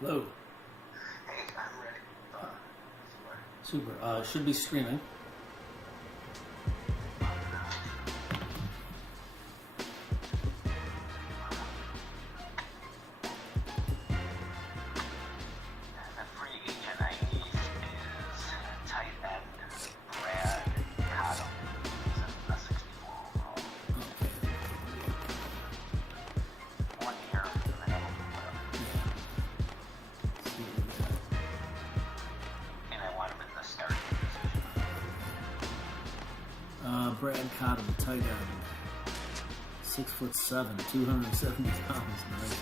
Hello. Hey, I'm ready. Super. Should be streaming. The free agent I need is tight end Brad Cottle. He's a 64 overall. Okay. 1 year minimum, whatever. See what we got. And I want him in the starting position. Brad Cottom, tight end. 6'7", 270 pounds. Nice.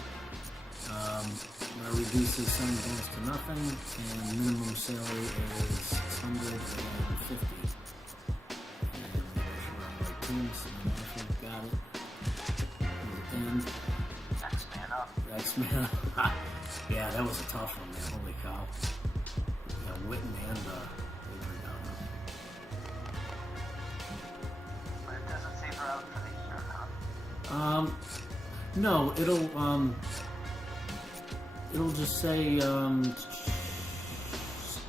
Gonna reduce his signing bonus to nothing, and minimum salary is 650. And make sure I'm right teams. Got it. And Next man up. X-Men. Yeah, that was a tough one, man. Holy cow. Yeah, Witten and Avery down there. But it doesn't say they're out for the year, huh? No, it'll just say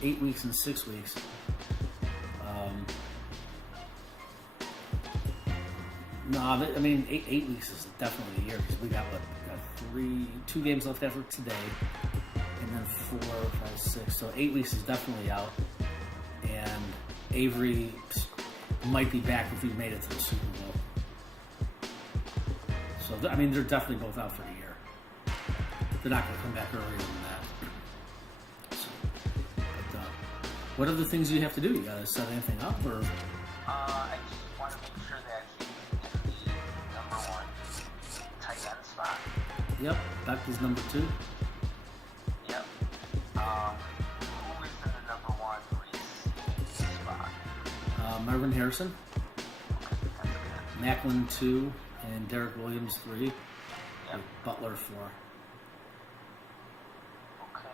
8 weeks and 6 weeks. No, I mean 8 weeks is definitely a year because we got 2 games left after today, and then 4, 5, 6. So 8 weeks is definitely out, and Avery might be back if we made it to the Super Bowl. So I mean they're definitely both out for the year. They're not going to come back earlier than that. So, but, what other things do you have to do? You got to set anything up, or I just want to make sure that he's in the number 1 tight end spot. yep, Beck is number 2. Yep. Who is in the number 1 receiving spot? Marvin Harrison, Okay, that's good. Macklin 2, and Derek Williams 3. Yep. With Butler 4. Okay.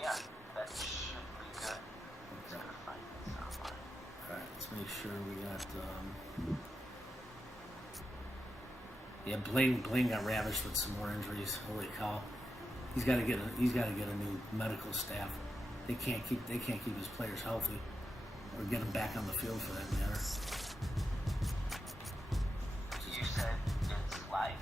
Yeah, that should be good. Just Okay. gotta find this online. All right, let's make sure we got. Yeah, Blaine got ravished with some more injuries. Holy cow! He's got to get a new medical staff. They can't keep his players healthy, or get them back on the field for that matter. You said it's live?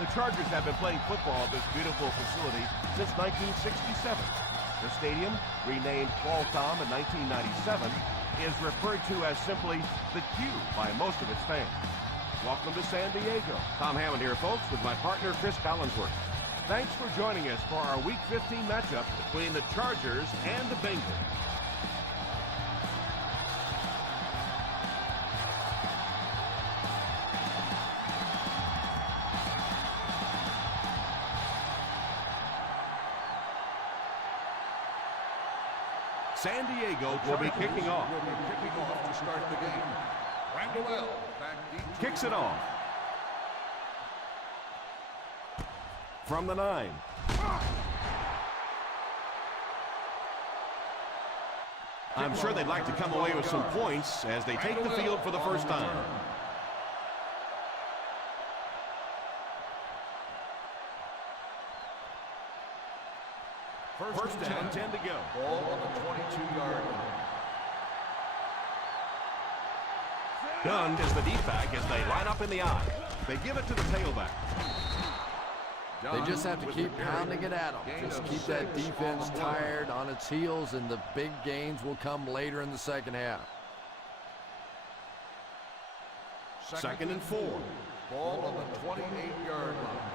The Chargers have been playing football at this beautiful facility since 1967. The stadium, renamed Qualcomm in 1997, is referred to as simply the Q by most of its fans. Welcome to San Diego. Tom Hammond here, folks, with my partner, Chris Collinsworth. Thanks for joining us for our Week 15 matchup between the Chargers and the Bengals. San Diego will be kicking off. To start the game. Randall back deep. Kicks it off. From the 9. I'm sure they'd like to come away with some points as they take the field for the first time. First down, 10 to go. Ball on the 22-yard line. Dunn is the deep back as they line up in the I. They give it to the tailback. They just have to keep pounding it at them. Just keep that defense tired on its heels, and the big gains will come later in the second half. Second and 4. Ball on the 28-yard line.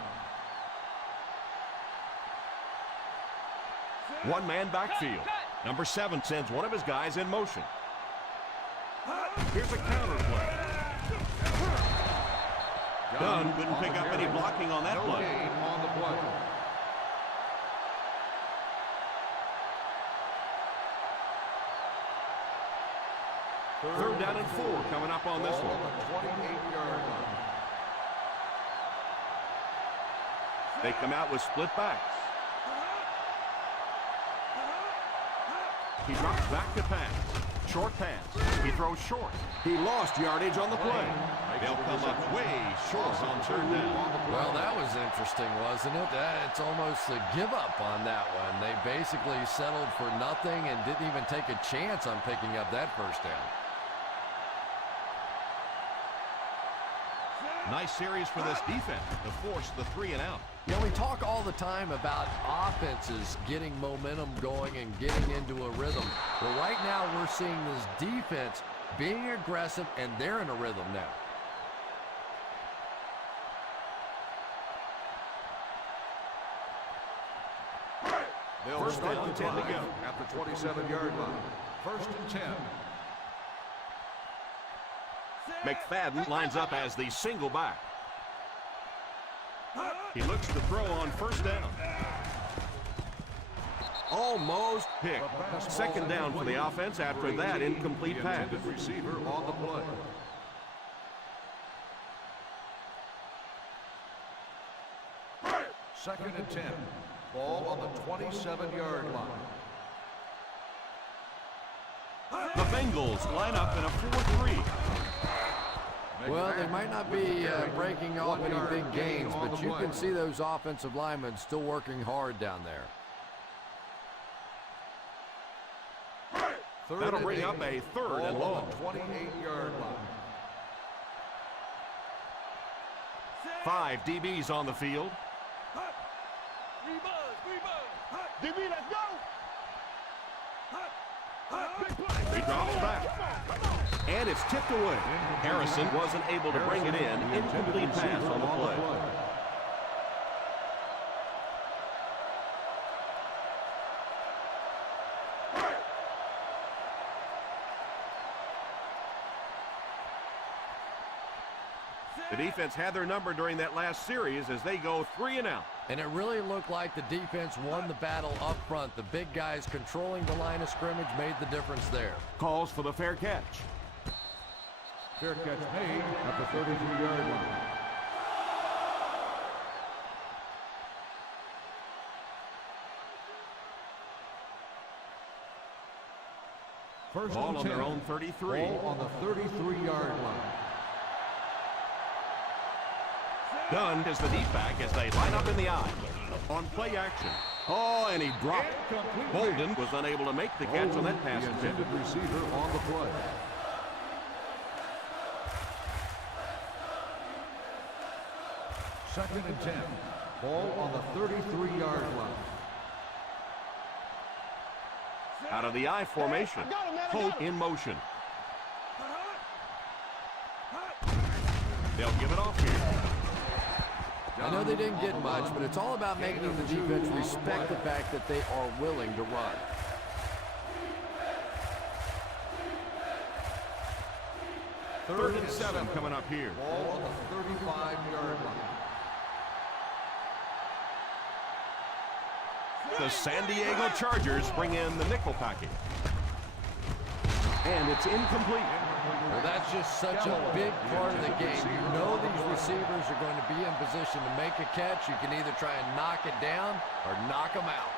One-man backfield. Number 7 sends one of his guys in motion. Here's a counter play. Dunn couldn't pick up any blocking on that play. On the play. Third down and 4 coming up on this Ball one. on the 28-yard line. They come out with split backs. He drops back to pass. Short pass. He throws short. He lost yardage on the play. They'll come up way short on third down. Well, that was interesting, wasn't it? It's almost a give up on that one. They basically settled for nothing and didn't even take a chance on picking up that first down. Nice series for this defense to force the 3 and out. You know, we talk all the time about offenses getting momentum going and getting into a rhythm. Well, right now we're seeing this defense being aggressive, and they're in a rhythm now. They'll First start down, the 10 to drive go. at the 27-yard line. First and 10. McFadden lines up as the single back. He looks to throw on first down. Almost picked. Second down for the offense after that incomplete pass. The intended receiver on the play. Second and 10. Ball on the 27-yard line. The Bengals line up in a 4-3. Well, they might not be breaking off any big gains, but you can see those offensive linemen still working hard down there. That'll bring up a third and long. 28-yard line. 5 DBs on the field. DB, let's go! He drops back. And it's tipped away. Harrison wasn't able to bring it in. Incomplete pass on the play. The defense had their number during that last series as they go 3 and out. And it really looked like the defense won the battle up front. The big guys controlling the line of scrimmage made the difference there. Calls for the fair catch. Fair catch made at the 33-yard line. First Ball and on 10. their own 33. Ball on the 33-yard line. Dunn is the deep back as they line up in the I. On play action. Oh, and he dropped. Bolden was unable to make the catch on that pass The attempt. intended receiver on the play. Second and 10. Ball on the 33-yard line. Out of the I formation. Hope in motion. They'll give it off here. I know they didn't get much, but it's all about making the defense respect the fact that they are willing to run. Third and 7 coming up here. Ball on the 35-yard line. The San Diego Chargers bring in the nickel package. And it's incomplete. Well, that's just such a big part of the game. You know these receivers are going to be in position to make a catch. You can either try and knock it down or knock them out.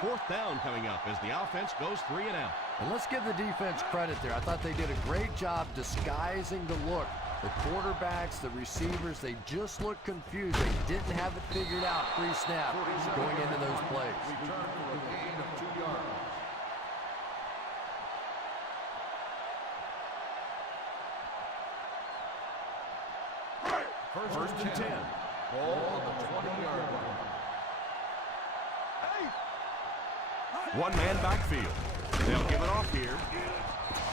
Fourth down coming up as the offense goes 3 and out. And let's give the defense credit there. I thought they did a great job disguising the look. The quarterbacks, the receivers, they just looked confused. They didn't have it figured out pre-snap going into those plays. Return for a gain of 2 yards. First and 10. Ball on the 20-yard line. One-man backfield. They'll give it off here.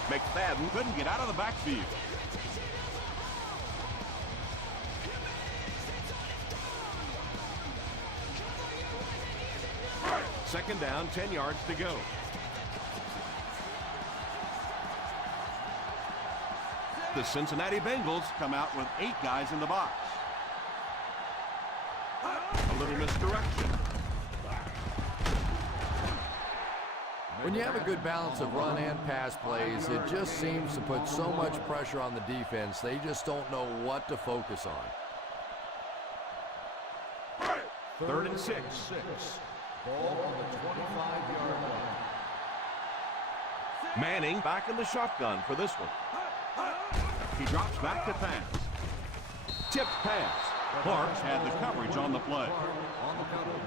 McFadden couldn't get out of the backfield. Second down, 10 yards to go. The Cincinnati Bengals come out with 8 guys in the box. A little misdirection. When you have a good balance of run and pass plays, it just seems to put so much pressure on the defense. They just don't know what to focus on. Third and 6. Ball on the 25-yard line. Manning back in the shotgun for this one. He drops back to pass. Tipped pass. Clark had the coverage on the play. On the cover.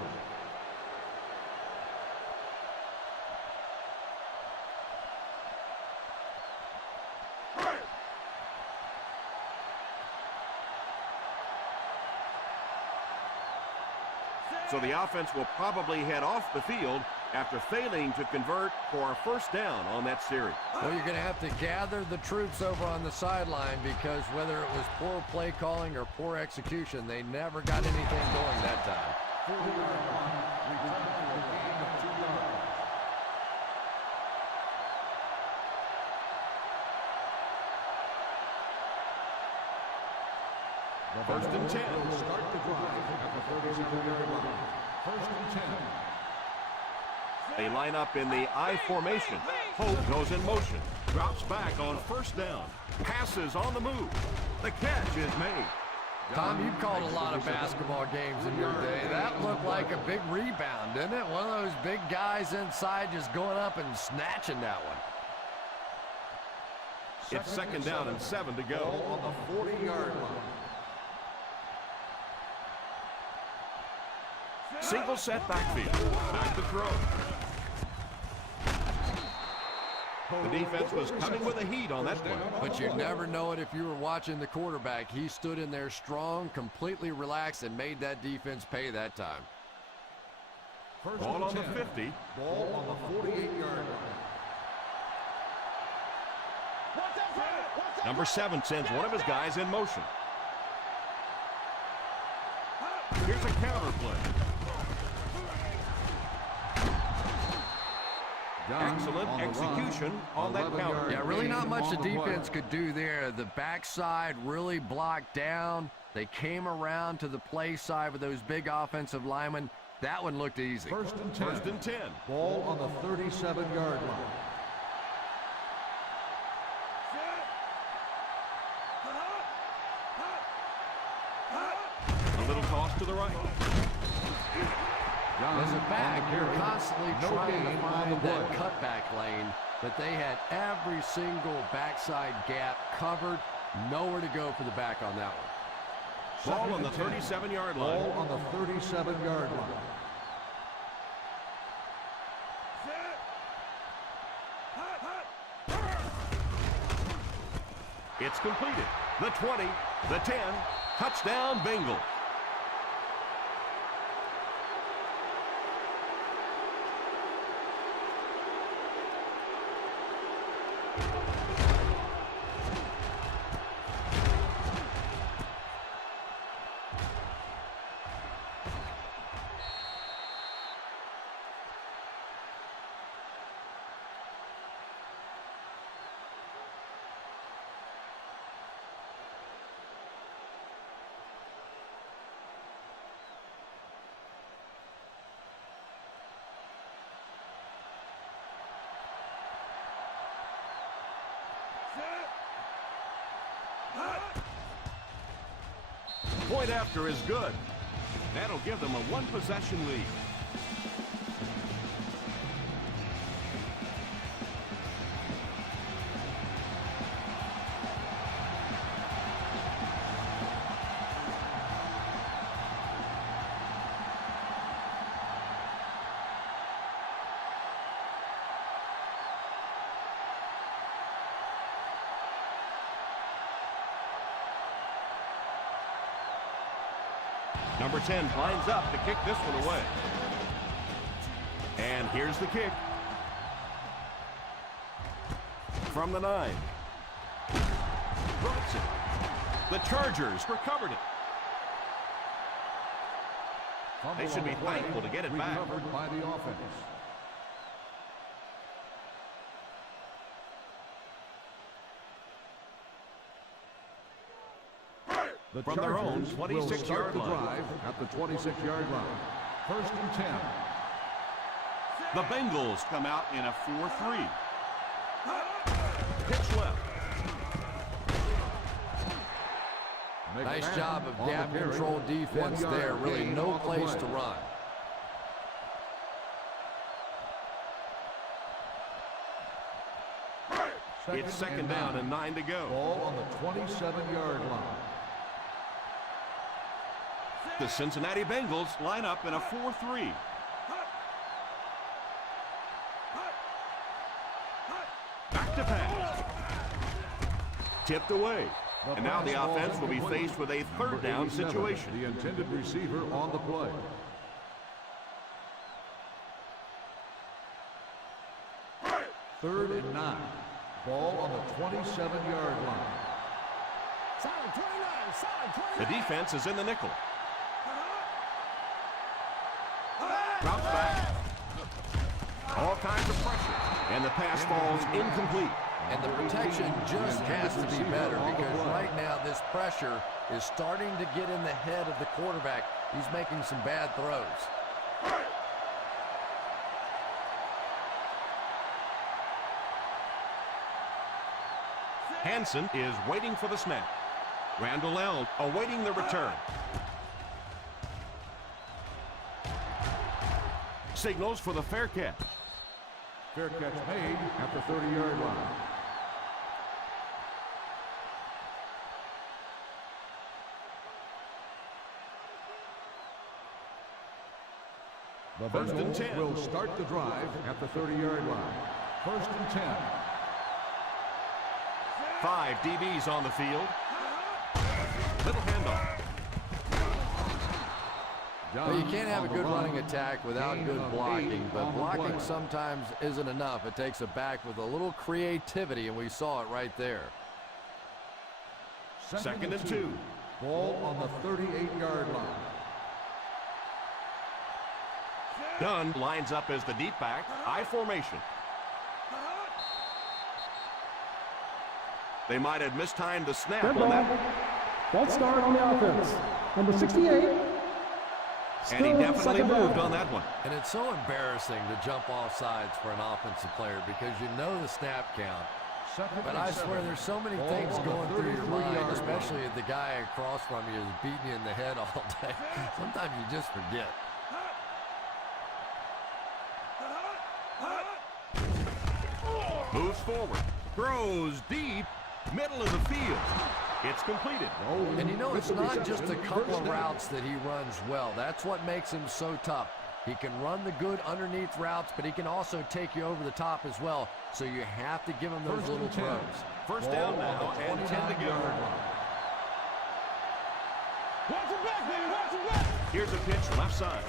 So the offense will probably head off the field after failing to convert for a first down on that series. Well, you're going to have to gather the troops over on the sideline because whether it was poor play calling or poor execution, they never got anything going that time. 40-yard line. Return for a gain of 2 yards. First and 10. Will start the drive at the 37-yard line. First and 10. They line up in the I formation. Hope goes in motion. Drops back on first down. Passes on the move. The catch is made. Tom, you called a lot of basketball games in your day. That looked like a big rebound, didn't it? One of those big guys inside just going up and snatching that one. It's second down and 7 to go. Ball on the 40-yard line. Single set backfield. Back to throw. The defense was coming with a heat on that play. But you never know it if you were watching the quarterback. He stood in there strong, completely relaxed, and made that defense pay that time. First Ball and on the 10. 50. Ball on the 48-yard line. Number 7 sends one of his guys in motion. Here's a counter play. Excellent execution on that counter. Yeah, really not much the defense could do there. The backside really blocked down. They came around to the play side with those big offensive linemen. That one looked easy. First and 10. First and 10. Ball on the 37-yard line. A little toss to the right. As a back, you're constantly trying to gain on find the that play. cutback lane, but they had every single backside gap covered. Nowhere to go for the back on that one. Ball on the 37-yard line. Ball on the 37-yard line. It's completed. The 20, the 10, touchdown Bengals. Point after is good. That'll give them a one-possession lead. Number 10 lines up to kick this one away. And here's the kick. From the 9. Drops it. The Chargers recovered it. They should be thankful to get it back. Recovered by the offense. The From their own Chargers will 26-yard start the line. drive at the 26-yard line. First and 10. The Bengals come out in a 4-3. Pitch left. Nice job of on the gap carry. control 1 defense yard there. Really gain no on the place play. to run. It's second down and 9 to go. Ball on the 27-yard line. The Cincinnati Bengals line up in a 4-3. Back to pass. Tipped away. And now the pass ball offense will be incomplete. faced with a third Number down 87, situation. The intended receiver on the play. Third and 9. Ball on the 27-yard line. The defense is in the nickel. Drops back. All kinds of pressure. And the pass falls incomplete. And the protection just has to be better because right now this pressure is starting to get in the head of the quarterback. He's making some bad throws. Hansen is waiting for the snap. Randall L. awaiting the return. Signals for the fair catch. Fair catch made at the 30-yard line. The First and Bengals 10. will start the drive at the 30-yard line. First and 10. 5 DBs on the field. Little handoff. Well, you can't have a good running attack without good blocking, but blocking sometimes isn't enough. It takes a back with a little creativity, and we saw it right there. Second and 2. Ball on the 38-yard line. Dunn lines up as the deep back. I formation. They might have mistimed the snap Red on ball. that. False start on the offense. Number 68. And he Still definitely second moved down. on that one. And it's so embarrassing to jump off sides for an offensive player because you know the snap count. Second But and I swear 7. there's so many Ball things on the going through your 33-yard mind, line. especially if the guy across from you is beating you in the head all day. Sometimes you just forget. Moves forward. Throws deep. Middle of the field. It's completed. And you know, it's not just a couple of routes that he runs well. That's what makes him so tough. He can run the good underneath routes, but he can also take you over the top as well. So you have to give him those First little and 10. throws. First down now and 10 to go. Watch it back, baby. Watch it back. Here's a pitch left side.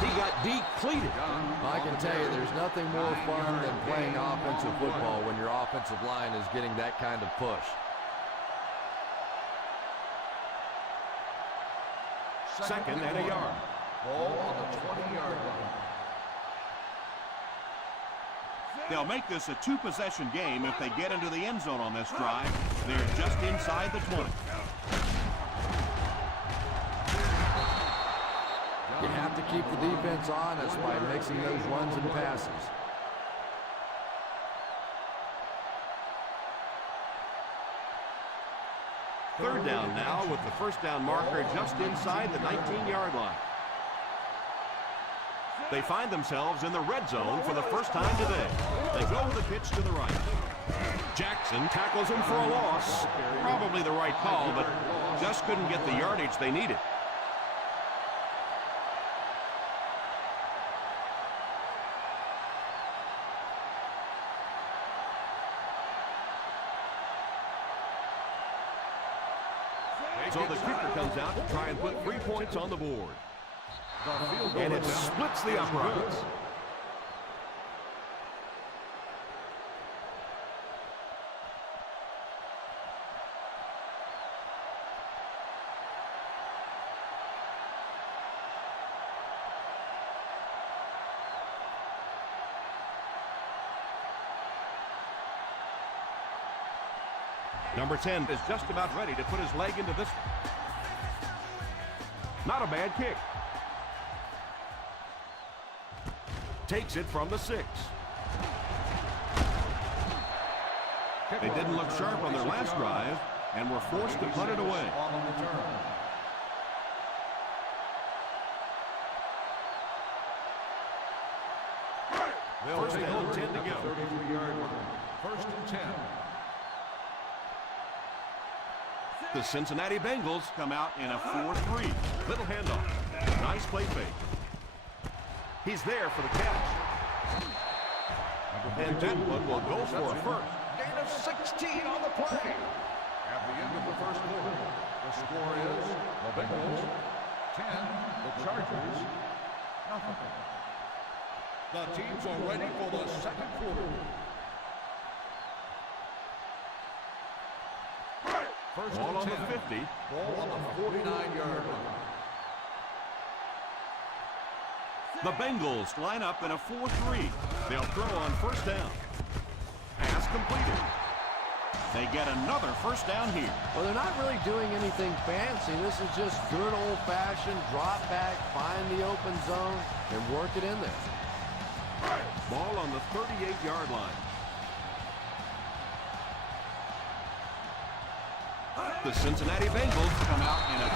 He got depleted. I can tell you there's nothing more fun than playing offensive football when your offensive line is getting that kind of push. Second and a yard. Ball on the 20-yard line. They'll make this a two-possession game if they get into the end zone on this drive. They're just inside the 20. You have to keep the defense honest by mixing those runs and passes. Third down now with the first down marker just inside the 19-yard line. They find themselves in the red zone for the first time today. They go with a pitch to the right. Jackson tackles him for a loss. Probably the right call, but just couldn't get the yardage they needed. So the kicker comes out to try and put 3 points on the board. And it splits the uprights. Number 10 is just about ready to put his leg into this. Not a bad kick. Takes it from the 6. They didn't look sharp on their last drive and were forced to punt it away. On the return. First down, 10 to go. 33-yard line. First and 10. The Cincinnati Bengals come out in a 4-3. Little handoff. Nice play fake. He's there for the catch. And that one will go for a first. Gain of 16 on the play. At the end of the first quarter, the score is the Bengals 10, the Chargers nothing. The teams are ready for the second quarter. First Ball on and the 10. 50. Ball on the 49-yard line. The Bengals line up in a 4-3. They'll throw on first down. Pass completed. They get another first down here. Well, they're not really doing anything fancy. This is just good old-fashioned drop back, find the open zone, and work it in there. Ball on the 38-yard line. The Cincinnati Bengals come out in a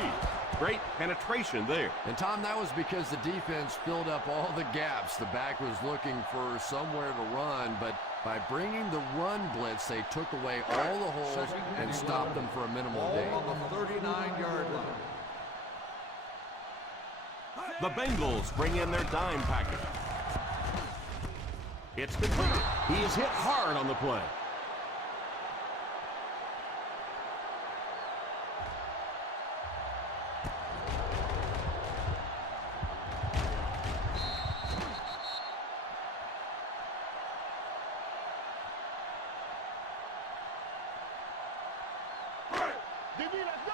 4-3. Great penetration there. And, Tom, that was because the defense filled up all the gaps. The back was looking for somewhere to run, but by bringing the run blitz, they took away all the holes and stopped them for a minimal Ball gain. on the 39-yard line. The Bengals bring in their dime package. It's completed. He is hit hard on the play. DB, let's go.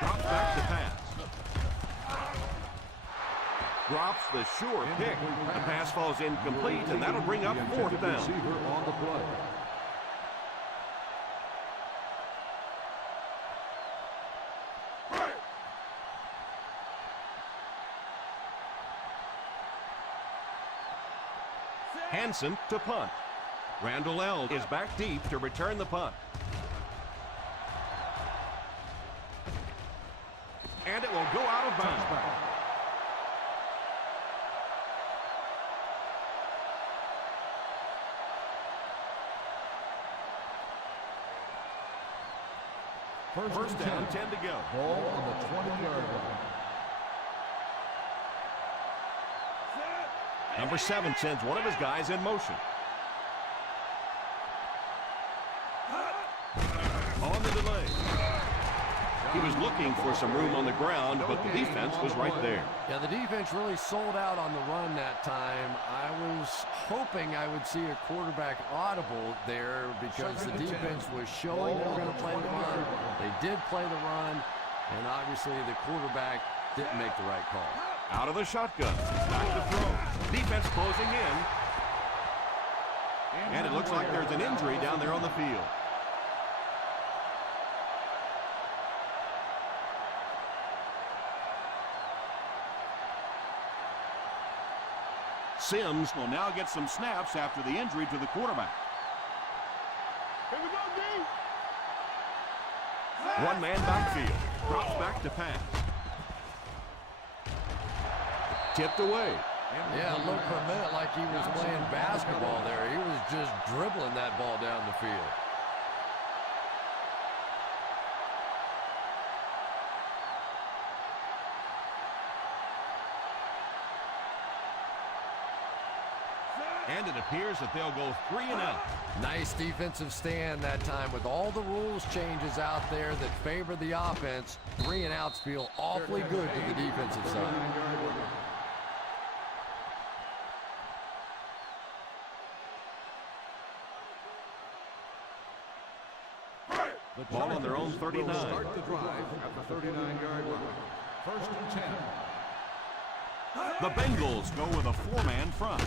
Drops back to pass. Drops the sure pick. The pass falls incomplete, and that'll bring up fourth down. Receiver on the play. Hansen to punt. Randall L. is back deep to return the punt. And it will go out of bounds. First down, 10 to go. Ball on the 20-yard line. Number 7 sends one of his guys in motion. On the delay. He was looking for some room on the ground, but the defense was right there. Yeah, the defense really sold out on the run that time. I was hoping I would see a quarterback audible there because the defense was showing they were going to play the run. They did play the run, and obviously the quarterback didn't make the right call. Out of the shotgun. Back to throw. Defense closing in. And it looks like there's an injury down there on the field. Sims will now get some snaps after the injury to the quarterback. Here we go, D. One man backfield. Drops back to pass. Tipped away. Yeah, it looked for a minute like he was playing basketball there. He was just dribbling that ball down the field. And it appears that they'll go 3 and out. Nice defensive stand that time with all the rules changes out there that favor the offense. 3 and outs feel awfully good to the defensive side. The Ball on their own 39. will start the drive at the 39-yard line. First and 10. The Bengals go with a 4-man front.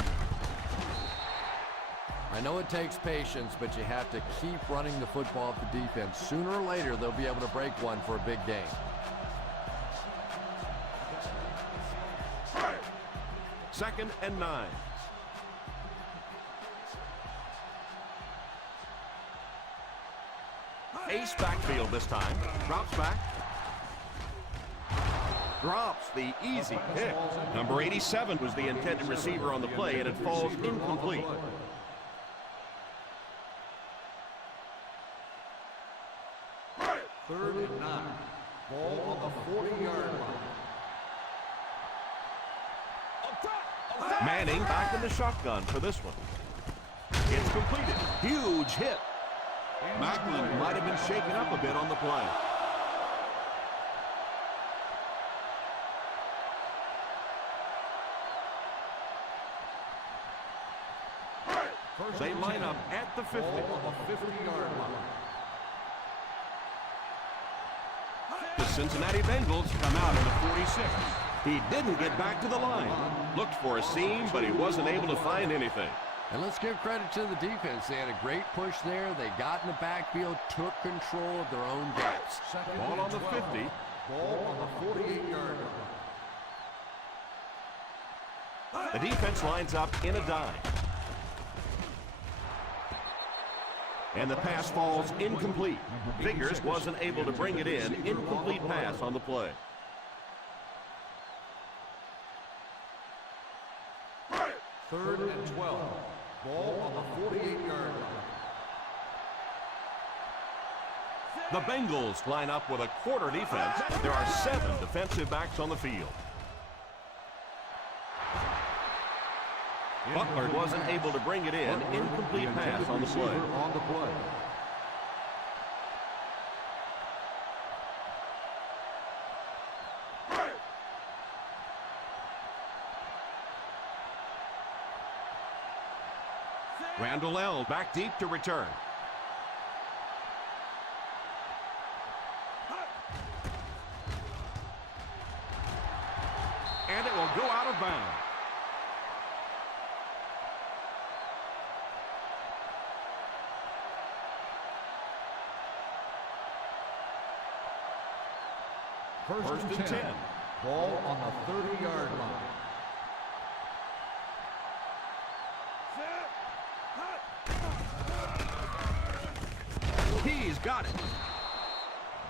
I know it takes patience, but you have to keep running the football at the defense. Sooner or later, they'll be able to break one for a big game. Second and 9. Ace backfield this time. Drops back. Drops the easy pick. Number 87 was the intended receiver on the play, and it falls incomplete. Third and 9. Ball on the 40-yard line. Manning back in the shotgun for this one. It's completed. Huge hit. Macklin might have been shaken up a bit on the play. They line up at the 50. Ball on the 50-yard line. The Cincinnati Bengals come out in the 46. He didn't get back to the line. Looked for a seam, but he wasn't able to find anything. And let's give credit to the defense. They had a great push there. They got in the backfield, took control of their own gaps. Ball on the 50. Ball on the 48-yard line. The defense lines up in a dime. And the pass falls incomplete. Figures wasn't able to bring it in. Incomplete pass on the play. Third and 12. Ball on the 48-yard line. The Bengals line up with a quarter defense. There are 7 defensive backs on the field. Butler wasn't able to bring it in. Incomplete pass on the play. On the play. Randall L. back deep to return. And it will go out of bounds. First and 10. Ball on the 30-yard line. He's got it.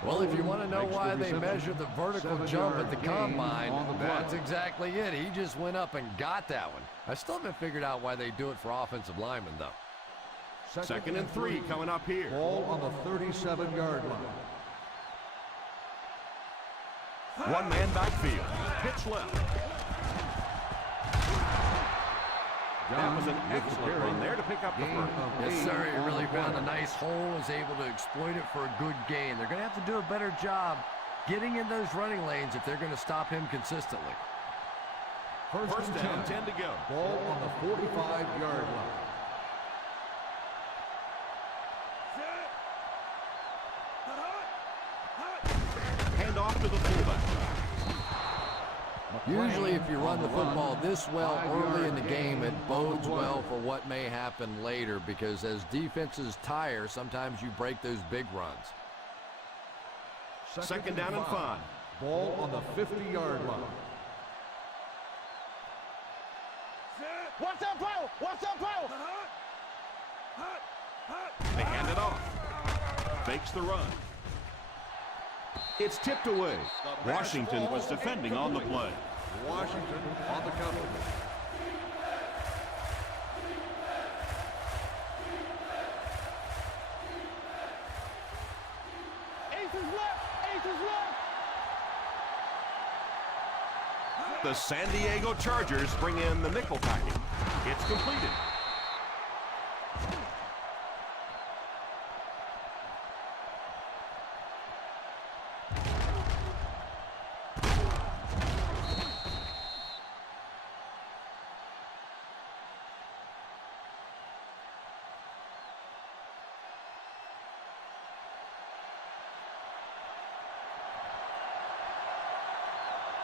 Well, if you want to know why they measure the vertical jump at the combine, that's exactly it. He just went up and got that one. I still haven't figured out why they do it for offensive linemen, though. Second and 3 coming up here. Ball on the 37-yard line. One man backfield. Pitch left. That was an excellent run there to pick up the first. Yes, sir. He really found a nice hole, was able to exploit it for a good gain. They're going to have to do a better job getting in those running lanes if they're going to stop him consistently. First down, 10 to go. Ball on the 45-yard line. Hand off to the fullback. Usually if you run the football this well early in the game, it bodes well for what may happen later, because as defenses tire, sometimes you break those big runs. Second down and 5. Ball on the 50-yard line. Watch that power! Watch that power! They hand it off. Fakes the run. It's tipped away. Washington was defending on the play. Washington on the cover. Ace is left! Ace is left! The San Diego Chargers bring in the nickel package. It's completed.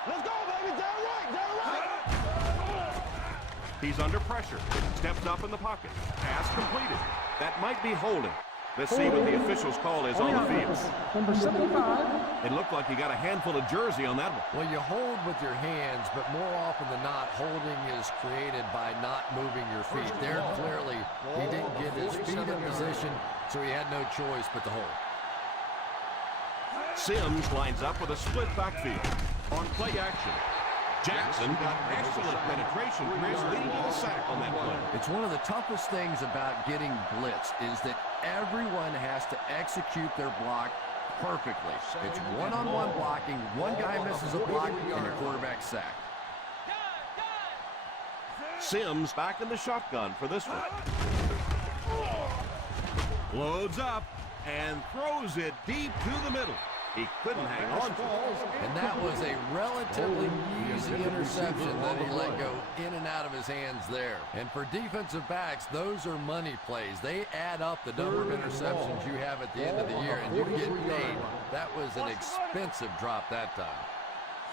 Let's go, baby! Down right! Down right! He's under pressure. Steps up in the pocket. Pass completed. That might be holding. Let's see what the official's call is on the field. Number 75. It looked like he got a handful of jersey on that one. Well, you hold with your hands, but more often than not, holding is created by not moving your feet. There, clearly, he didn't get his feet in position, so he had no choice but to hold. Sims lines up with a split backfield. On play action, Jackson got excellent penetration, Chris, leading to the sack on that play. It's one of the toughest things about getting blitzed is that everyone has to execute their block perfectly. It's one-on-one blocking. One guy misses a block, and your quarterback's sacked. Sims back in the shotgun for this one. Loads up and throws it deep to the middle. He couldn't hang on to it. And that was a relatively easy interception that he let go in and out of his hands there. And for defensive backs, those are money plays. They add up the number of interceptions you have at the end of the year, and you get paid. That was an expensive drop that time.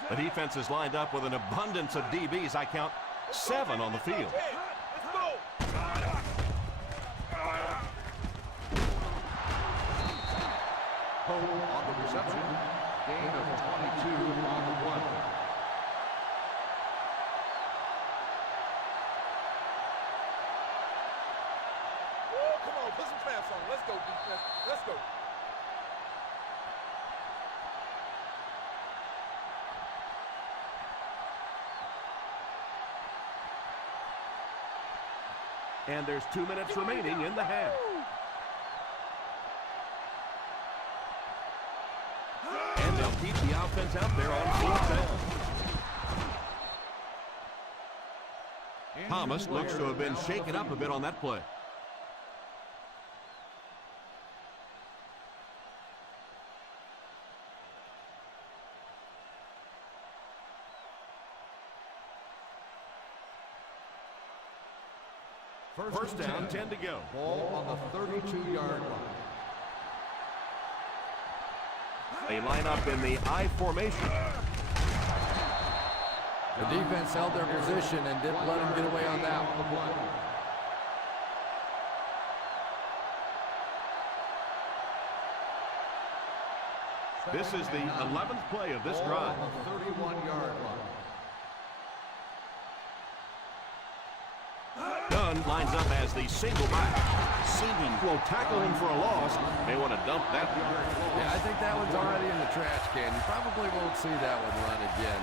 The defense is lined up with an abundance of DBs. I count 7 on the field. Let's go! On the reception. Gain of 22 on the one. Woo, come on, put some pants on. Let's go, defense. Let's go. And there's 2 minutes remaining in the half. And they'll keep the offense out there on 4th down. Thomas looks to have been shaken up a bit on that play. First down, 10 to go. Ball on the 32-yard line. They line up in the I formation. The defense held their position and didn't let him get away on that one. This is the 11th play of this drive. On the 31-yard line. Dunn lines up as the single back. Seaman will tackle him for a loss. May want to dump that. Yeah, I think that one's already in the trash can. You probably won't see that one run again.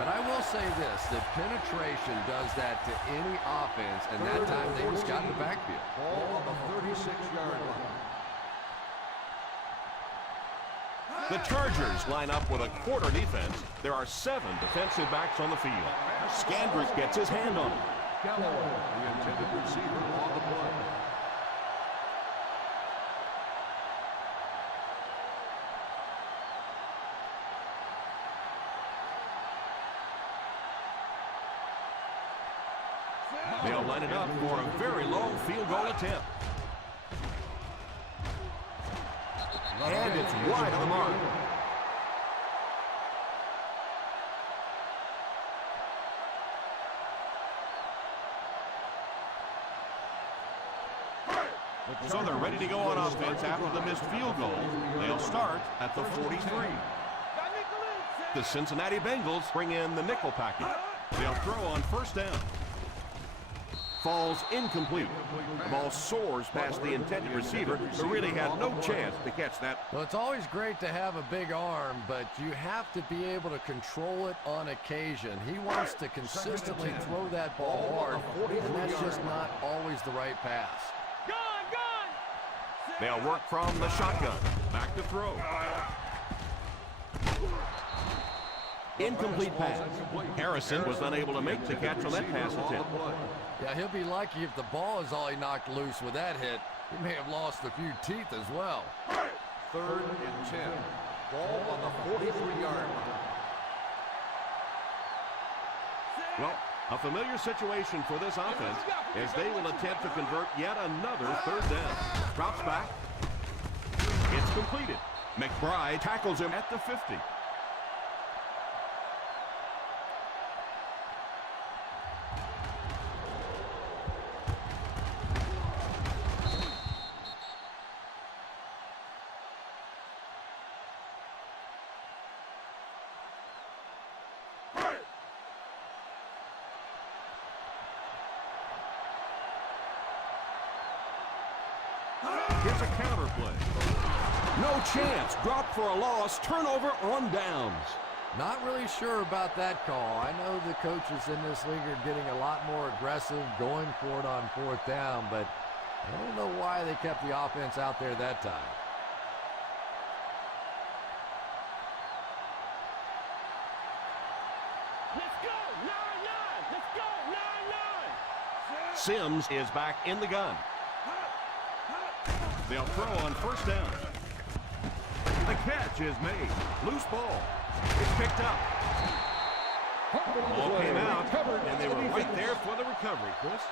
But I will say this, that penetration does that to any offense, and that time they just got in the backfield. Ball on the 36-yard line. The Chargers line up with a quarter defense. There are 7 defensive backs on the field. Scandrick gets his hand on it. Galloway, the intended receiver on the play. They'll line it up for a very low field goal attempt. And it's wide of the mark. So they're ready to go on offense after the missed field goal. They'll start at the 43. The Cincinnati Bengals bring in the nickel package. They'll throw on first down. Falls incomplete. The ball soars past the intended receiver, who really had no chance to catch that. Well, it's always great to have a big arm, but you have to be able to control it on occasion. He wants to consistently throw that ball hard, and that's just not always the right pass. They'll work from the shotgun. Back to throw. Incomplete pass. Harrison was unable to make the catch on that pass attempt. Yeah, he'll be lucky if the ball is all he knocked loose with that hit. He may have lost a few teeth as well. 3rd and 10. Ball on the 43-yard line. Well, a familiar situation for this offense as they will attempt to convert yet another 3rd down. Drops back. It's completed. McBride tackles him at the 50. Here's a counter play. No chance. Dropped for a loss. Turnover on downs. Not really sure about that call. I know the coaches in this league are getting a lot more aggressive, going for it on 4th down, but I don't know why they kept the offense out there that time. Let's go, 9-9. Let's go, 9-9. Sims is back in the gun. They'll throw on first down. The catch is made. Loose ball. It's picked up. Ball came out, and they were right there for the recovery, Chris.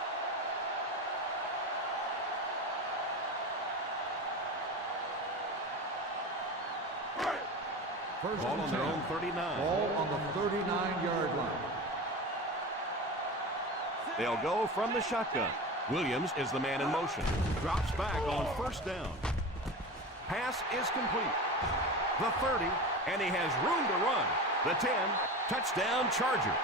Ball on their own 39. Ball on the 39-yard line. They'll go from the shotgun. Williams is the man in motion. Drops back on first down. Pass is complete. The 30, and he has room to run. The 10, touchdown Charger.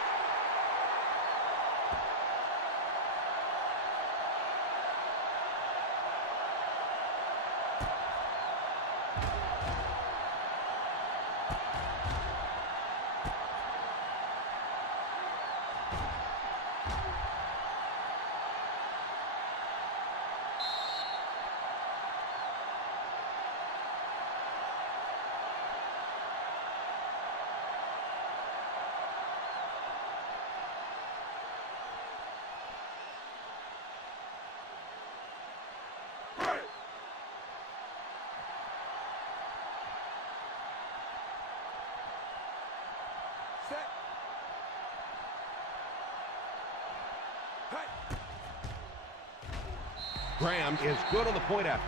Graham is good on the point after.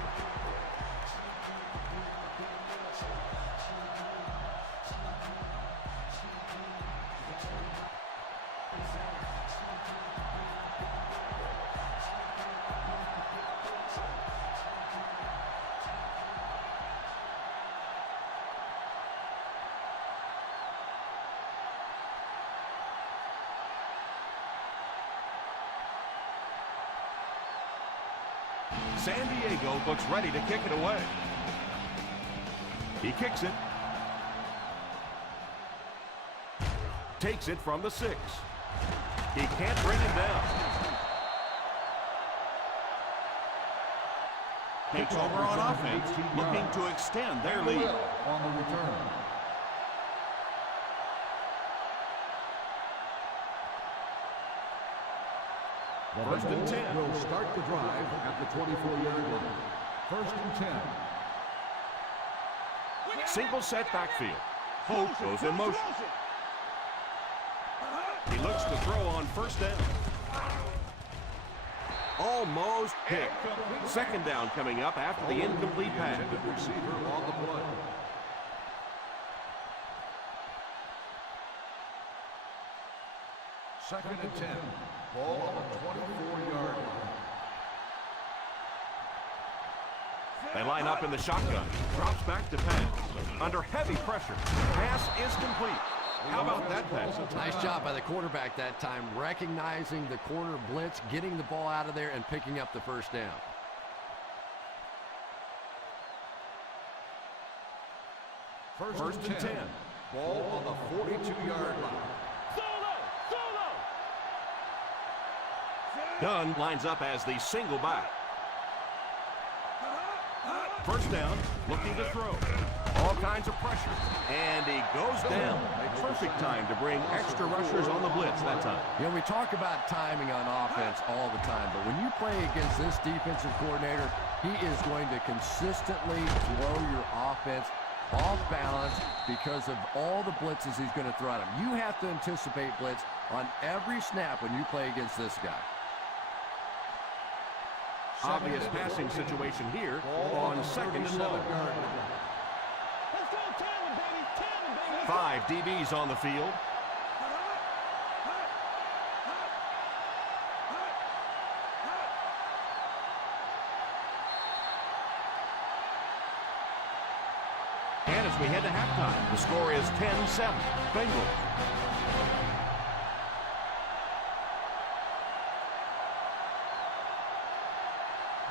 San Diego looks ready to kick it away. He kicks it. Takes it from the 6. He can't bring him down. Takes over on offense, looking to extend their lead. on the return. The First and 10. will start the drive at the 24-yard line. First and 10. Single set backfield. Holt goes in motion. He looks to throw on first down. Almost picked. Second down coming up after the incomplete pass. Intended receiver on the play. Second and 10. Ball on the 24-yard line. They line up in the shotgun. Drops back to pass. Under heavy pressure. Pass is complete. How about that pass? Nice job by the quarterback that time, recognizing the corner blitz, getting the ball out of there, and picking up the first down. First and 10. Ball on the 42-yard line. Dunn lines up as the single back. First down, looking to throw. All kinds of pressure. And he goes down. A perfect time to bring extra rushers on the blitz that time. You know, we talk about timing on offense all the time, but when you play against this defensive coordinator, he is going to consistently throw your offense off balance because of all the blitzes he's going to throw at him. You have to anticipate blitz on every snap when you play against this guy. Obvious passing situation here on second and long. 5 DBs on the field. And as we head to halftime, the score is 10-7. Bengals.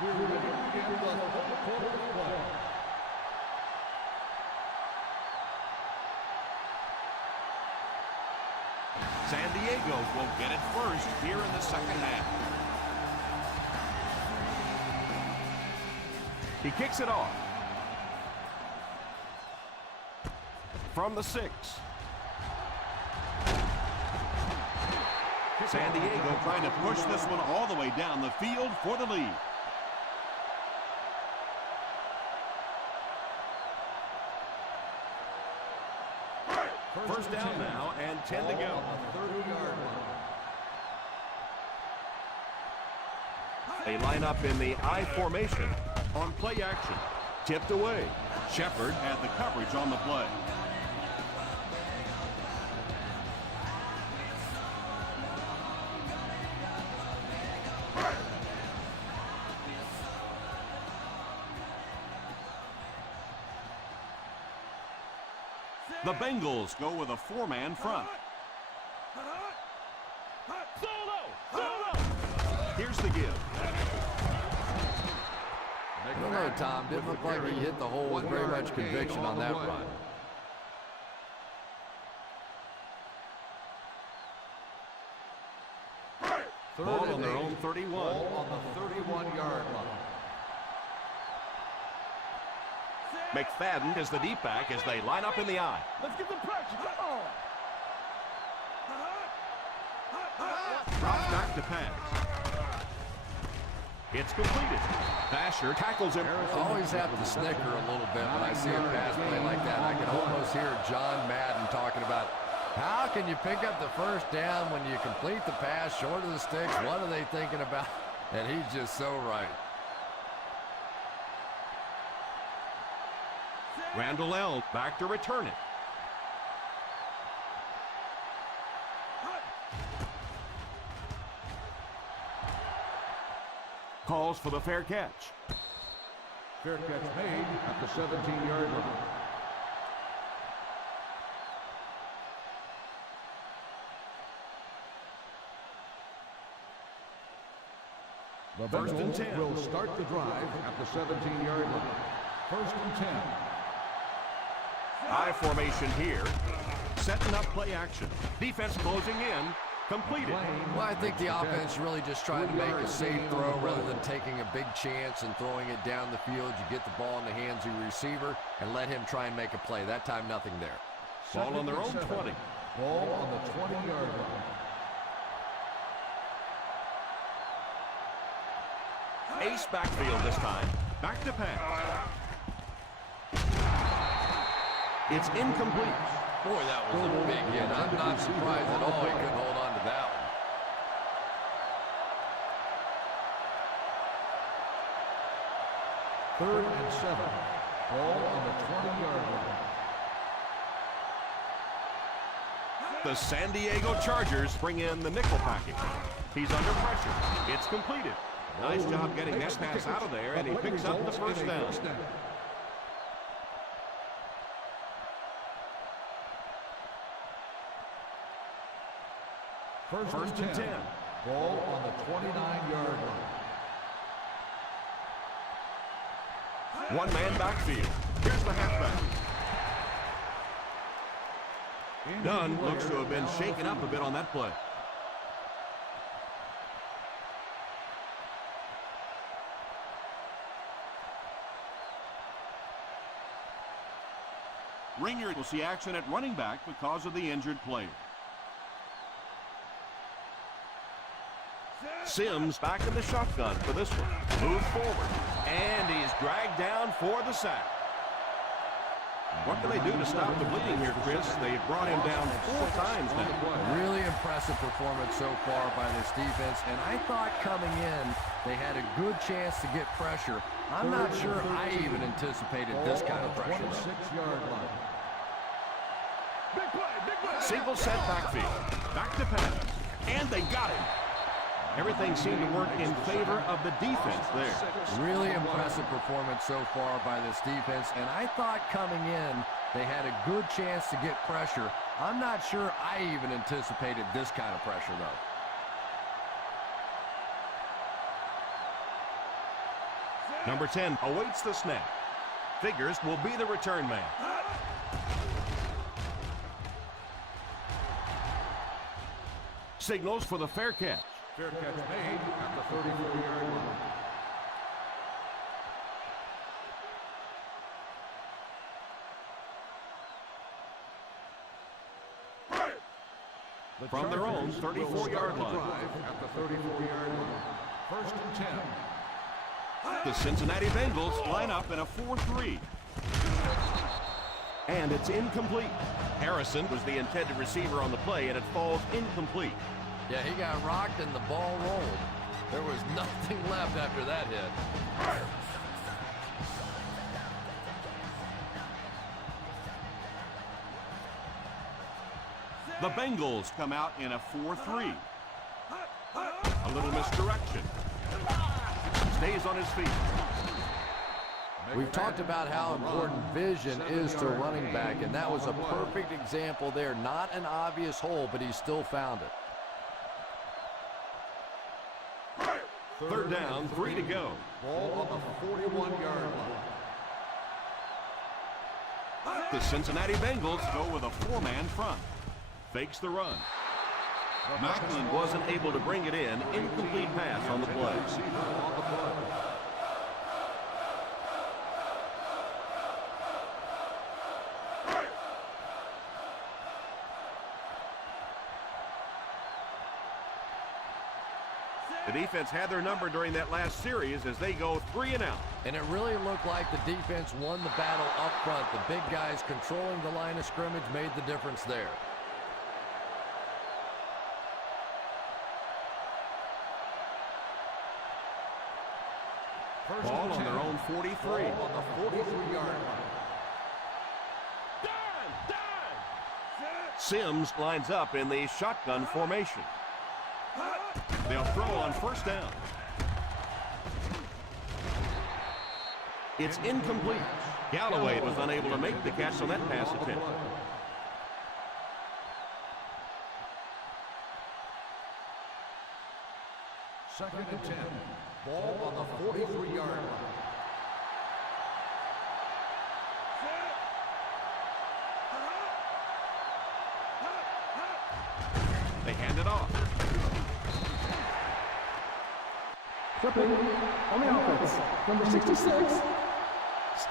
We're ready to begin the fourth quarter of play. San Diego will get it first here in the second half. He kicks it off. From the 6. San Diego trying to push this one all the way down the field for the lead. First down now and 10 to go. On the 30-yard line. They line up in the I formation on play action. Tipped away. Shepard had the coverage on the play. The Bengals go with a 4-man front. Here's the give. I don't know, Tom. Didn't look like he hit the hole with very much conviction on that run. Ball on their own 31. Ball on the 31-yard line. McFadden is the deep back as they line up in the I. Let's get the pressure. Come on. Drops back to pass. It's completed. Vasher tackles him. I always have to snicker a little bit when I see a pass play like that. I can almost hear John Madden talking about how can you pick up the first down when you complete the pass short of the sticks? What are they thinking about? And he's just so right. Randall L. back to return it. Calls for the fair catch. Fair catch made at the 17-yard line. The First and 10. Bengals will start the drive at the 17-yard line. First and 10. I formation here. Setting up play action. Defense closing in. Completed. Well, I think the offense really just tried to make a safe throw rather than taking a big chance and throwing it down the field. You get the ball in the hands of your receiver and let him try and make a play. That time, nothing there. Ball on their own 20. Ball on the 20-yard line. Ace backfield this time. Back to pass. It's incomplete. Boy, that was a big hit. I'm not surprised at all he couldn't hold on to that one. 3rd and 7. Ball on the 20-yard line. The San Diego Chargers bring in the nickel package. He's under pressure. It's completed. Nice job getting that pass out of there, and he picks up the first down. First and 10. Ball on the 29-yard line. One-man backfield. Here's the halfback. Dunn looks to have been shaken up a bit on that play. Ringer will see action at running back because of the injured player. Sims back in the shotgun for this one. Move forward. And he's dragged down for the sack. What can they do to stop the bleeding here, Chris? They've brought him down 4 times now. Really impressive performance so far by this defense, and I thought coming in they had a good chance to get pressure. I'm not sure I even anticipated this kind of pressure. 26-yard line. Single set backfield. Back to pass. And they got him. Everything seemed to work in favor of the defense there. Really impressive performance so far by this defense, and I thought coming in they had a good chance to get pressure. I'm not sure I even anticipated this kind of pressure, though. Number 10 awaits the snap. Figures will be the return man. Signals for the fair catch. Fair catch made at the 34-yard line. From their own 34-yard line. At the 34-yard line. 1st and 10. The Cincinnati Bengals line up in a 4-3. And it's incomplete. Harrison was the intended receiver on the play, and it falls incomplete. Yeah, he got rocked and the ball rolled. There was nothing left after that hit. The Bengals come out in a 4-3. A little misdirection. Stays on his feet. We've talked about how important vision is to a running back, and that was a perfect example there. Not an obvious hole, but he still found it. 3rd down, 3 to go. Ball on the 41-yard line. The Cincinnati Bengals go with a 4-man front. Fakes the run. Macklin wasn't able to bring it in. Incomplete pass on the play. The defense had their number during that last series as they go 3 and out. And it really looked like the defense won the battle up front. The big guys controlling the line of scrimmage made the difference there. Ball on their own 43. Ball on the 43-yard line. Sims lines up in the shotgun formation. They'll throw on 1st down. It's incomplete. Galloway was unable to make the catch on that pass attempt. Second and 10. Ball on the 43-yard line. They hand it off. Flipping on the offense. Number 66.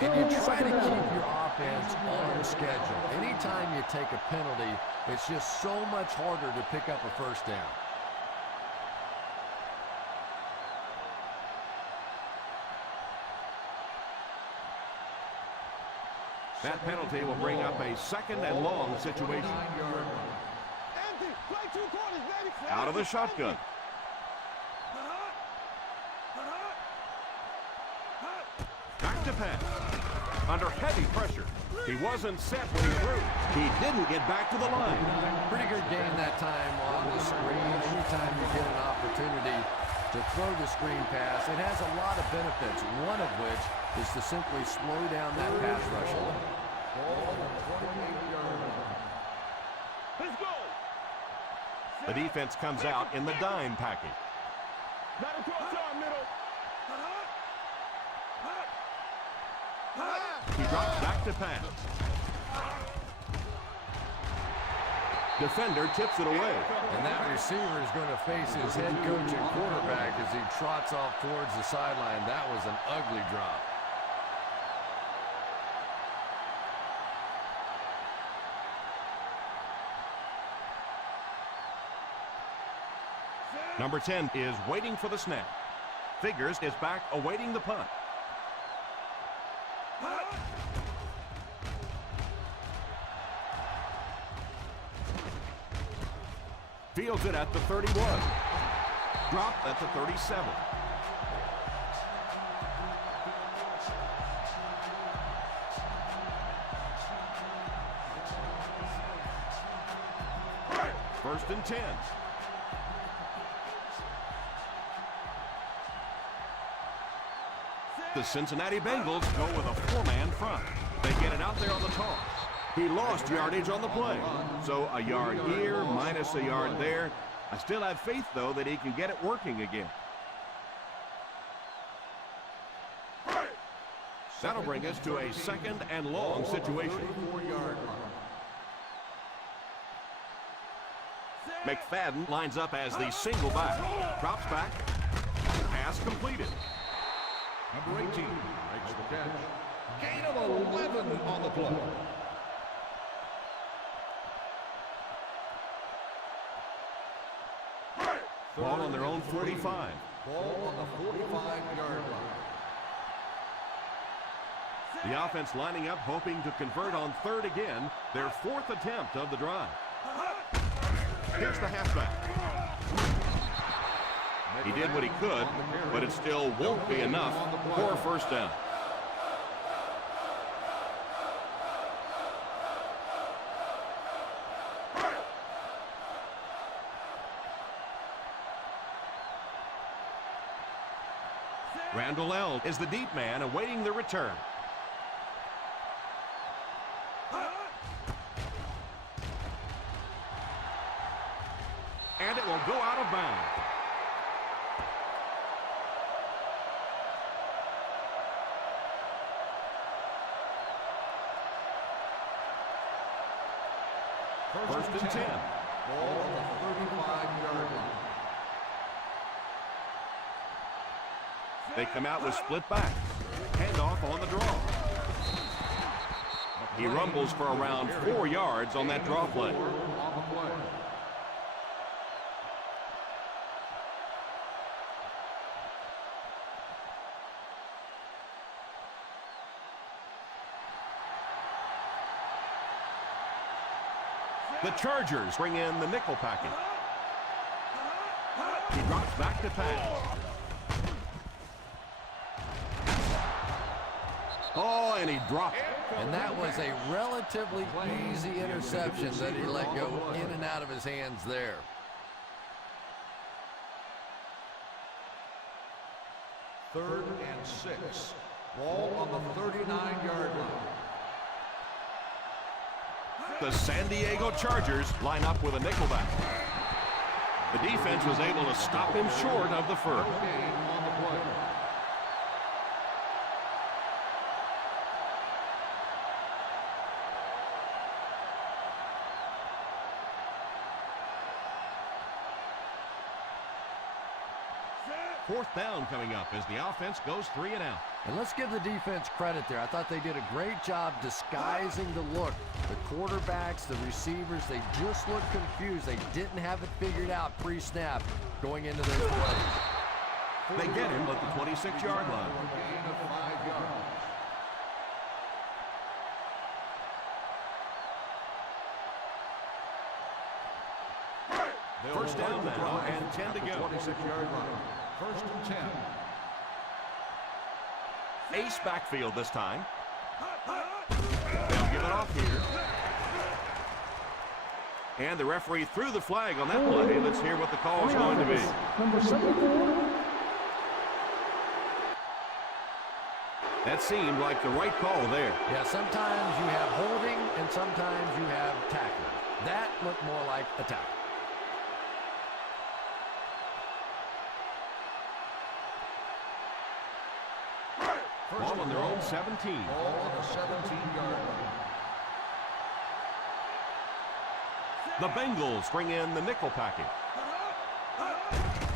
And you try to keep your offense on schedule. Anytime you take a penalty, it's just so much harder to pick up a first down. That penalty will bring up a second and long situation. Empty. Play two quarters, baby. Out of the shotgun. Back to pass. Under heavy pressure. He wasn't set when he threw. He didn't get back to the line. Pretty good game that time on the screen. Anytime you get an opportunity to throw the screen pass, it has a lot of benefits, one of which is to simply slow down that pass rush a little. Let's go. The defense comes out in the dime package. Battle cross arm, middle. He drops back to pass. Defender tips it away. And that receiver is going to face his head coach and quarterback as he trots off towards the sideline. That was an ugly drop. Number 10 is waiting for the snap. Figures is back awaiting the punt. Fields it at the 31. Dropped at the 37. First and 10. The Cincinnati Bengals go with a four-man front. They get it out there on the toss. He lost yardage on the play. So a yard here, minus a yard there. I still have faith, though, that he can get it working again. That'll bring us to a second and long situation. McFadden lines up as the single back. Drops back. Pass completed. Number 18 makes the catch. Gain of 11 on the play. Ball on their own 45. Ball on the 45-yard line. The offense lining up, hoping to convert on third again, their fourth attempt of the drive. Here's the halfback. He did what he could, but it still won't be enough for a first down. Randall L. is the deep man awaiting the return. And it will go out of bounds. First and 10. Ball on the 35-yard line. They come out with split back. Handoff on the draw. He rumbles for around 4 yards on that draw play. On the play. The Chargers bring in the nickel package. He drops back to pass. Oh, and he dropped it. And that was a relatively easy interception that he let go in and out of his hands there. Third and 6. Ball on the 39-yard line. The San Diego Chargers line up with a nickelback. The defense was able to stop him short of the first. Gain on the play. 4th down coming up as the offense goes 3 and out. And let's give the defense credit there. I thought they did a great job disguising the look. The quarterbacks, the receivers, they just looked confused. They didn't have it figured out pre-snap going into those plays. They get him at the 26-yard line. Gain of 5 yards. First down now and 10 to go. 26-yard line. 1st and 10. Ace backfield this time. They'll give it off here. And the referee threw the flag on that play. Let's hear what the call is going to be. Number 74. That seemed like the right call there. Yeah, sometimes you have holding and sometimes you have tackling. That looked more like a tackle. Ball on their own 17. Ball on the 17-yard line. The Bengals bring in the nickel package.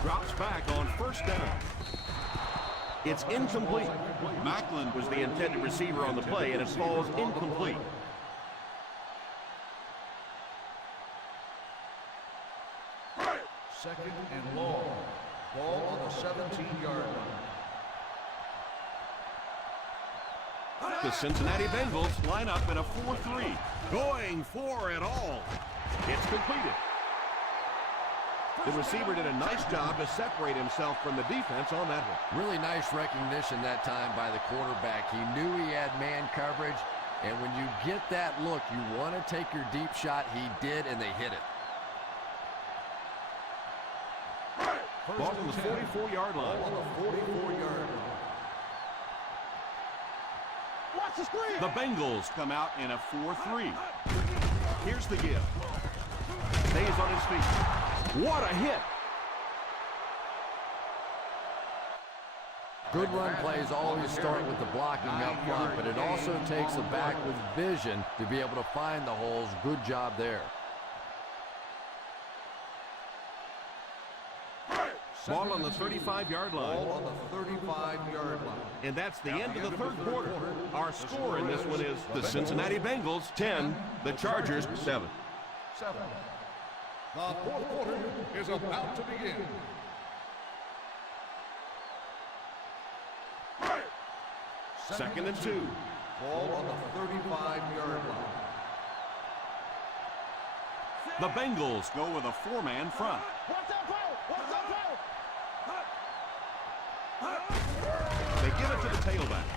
Drops back on 1st down. It's incomplete. Macklin was the intended receiver on the play, and it falls incomplete. Second and long. Ball on the 17-yard line. The Cincinnati Bengals line up in a 4-3. Going for it all. It's completed. The receiver did a nice job to separate himself from the defense on that one. Really nice recognition that time by the quarterback. He knew he had man coverage, and when you get that look, you want to take your deep shot. He did, and they hit it. Ball on the 44-yard line. Ball on the 44-yard line. Watch the screen. The Bengals come out in a 4-3. Here's the give. Stays on his feet. What a hit. Good run plays always start with the blocking up front, but it also takes the back with vision to be able to find the holes. Good job there. Ball on the 35-yard line. Ball on the 35-yard line. And that's the end of the 3rd quarter. Our score in this one is the Cincinnati Bengals 10, the Chargers 7. 7. The 4th quarter is about to begin. Second and 2. Ball on the 35-yard line. The Bengals go with a 4-man front. Watch that play. Watch that play. They give it to the tailback.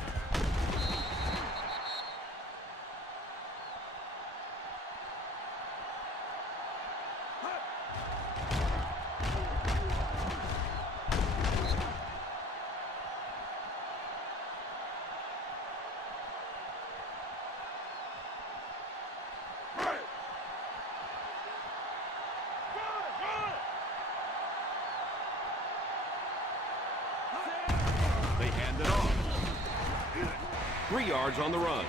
They hand it off. 3 yards on the run.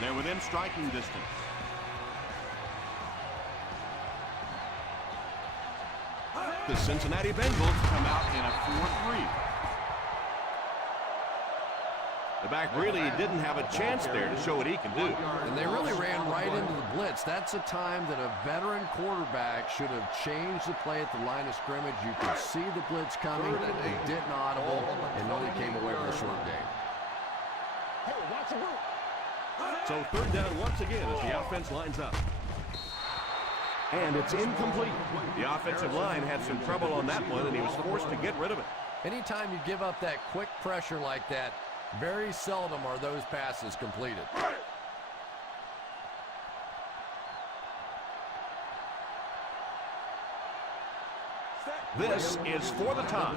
They're within striking distance. The Cincinnati Bengals come out in a 4-3. The back really didn't have a chance there to show what he can do. And they really ran right into the blitz. That's a time that a veteran quarterback should have changed the play at the line of scrimmage. You could see the blitz coming. They didn't audible and only came away with a short gain. Hey, watch the route. So 3rd down once again as the offense lines up. And it's incomplete. The offensive line had some trouble on that one, and he was forced to get rid of it. Anytime you give up that quick pressure like that, very seldom are those passes completed. This is for the tie.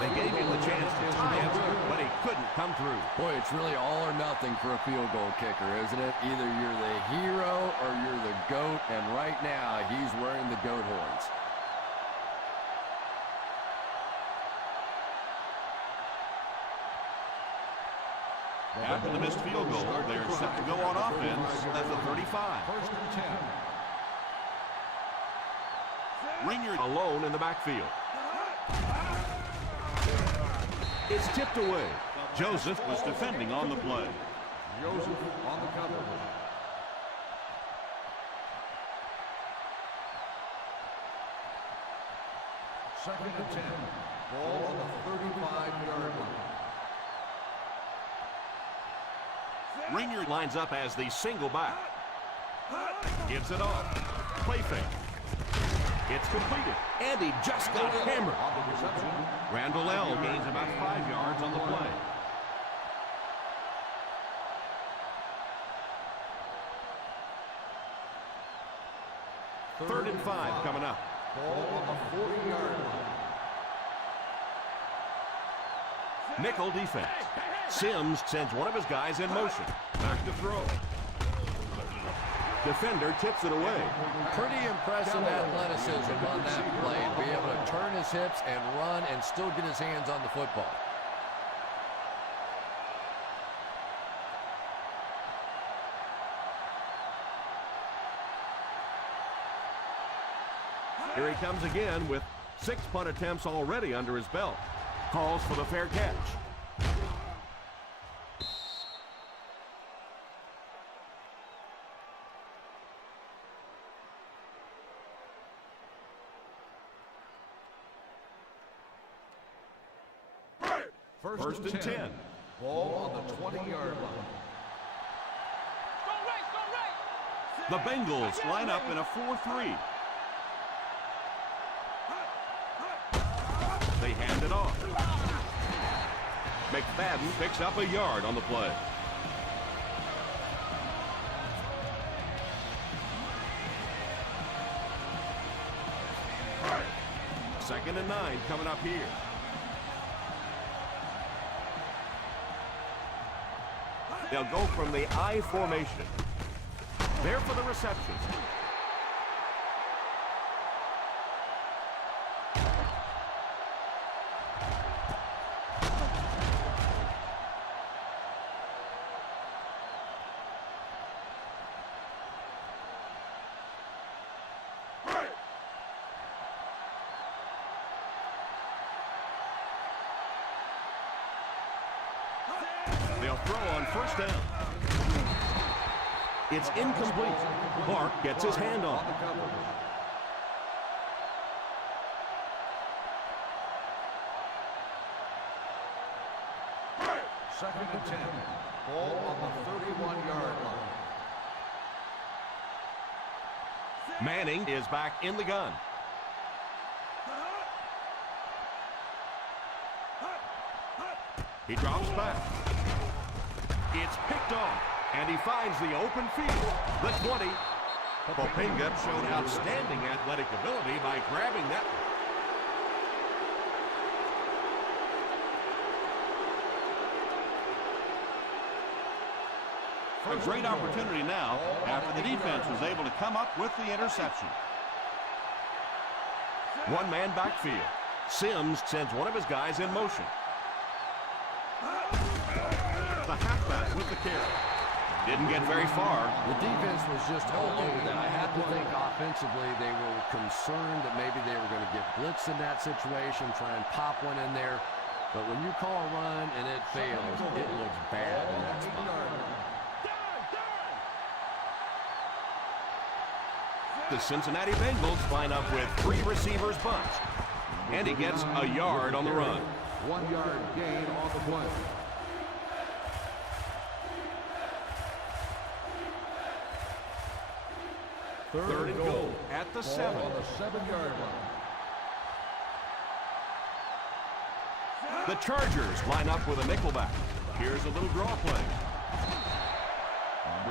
They gave him the chance to tie it, but he couldn't come through. Boy, it's really all or nothing for a field goal kicker, isn't it? Either you're the hero or you're the GOAT, and right now he's wearing the GOAT horns. After the missed field goal, they're set to go on offense at the 35. First and 10. Ringer alone in the backfield. It's tipped away. Joseph was defending on the play. Joseph on the cover. Second and 10. Ball on the 35-yard line. Ringer lines up as the single back. Gives it off. Play fake. It's completed. And he just got hammered. On the reception. Randall L. gains about 5 yards on the play. Third and 5 coming up. Ball on the 40-yard line. Nickel defense. Sims sends one of his guys in motion. Back to throw. Defender tips it away. Pretty impressive athleticism on that play. Be able to turn his hips and run and still get his hands on the football. Here he comes again with 6 punt attempts already under his belt. Calls for the fair catch. First and 10. Ball on the 20-yard line. The Bengals line up in a 4-3. They hand it off. McFadden picks up a yard on the play. Second and 9 coming up here. They'll go from the I formation. There for the reception. They'll throw on first down. It's incomplete. Clark gets his hand on it. Second and 10. Ball on the 31-yard line. Manning is back in the gun. He drops back. It's picked off, and he finds the open field. The 20. Popenga showed outstanding athletic ability by grabbing that one. A great opportunity now after the defense was able to come up with the interception. One-man backfield. Sims sends one of his guys in motion. The halfback with the carry. Didn't get very far. The defense was just all over that. I have to think offensively they were concerned that maybe they were going to get blitzed in that situation, try and pop one in there. But when you call a run and it fails, it looks bad in that spot. The Cincinnati Bengals line up with 3 receivers bunch. And he gets a yard on the run. 1 yard gain on the play. Third and goal at the 7. On the 7-yard line. The Chargers line up with a nickelback. Here's a little draw play.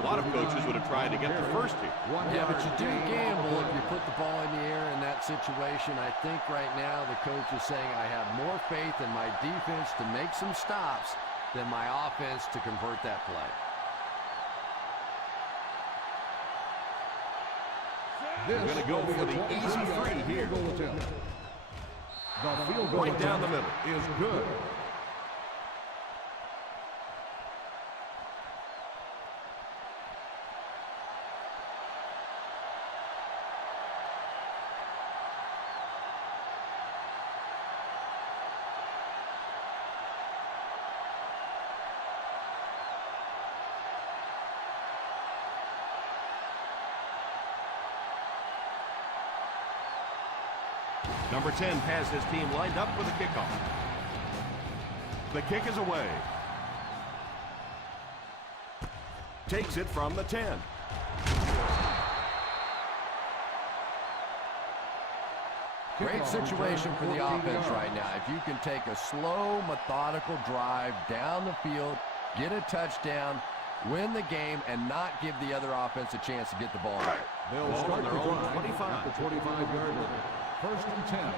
A lot of coaches would have tried to get the first here. Yeah, but you do gamble if you put the ball in the air in that situation. I think right now the coach is saying I have more faith in my defense to make some stops than my offense to convert that play. They're going to go for the easy 3 here. The field goal Right down the middle. is good. Number 10 has his team lined up for the kickoff. The kick is away. Takes it from the 10. Great situation for the offense right now. If you can take a slow, methodical drive down the field, get a touchdown, win the game, and not give the other offense a chance to get the ball. They'll Ball start on their the own drive 25. at the 25-yard line. First and 10.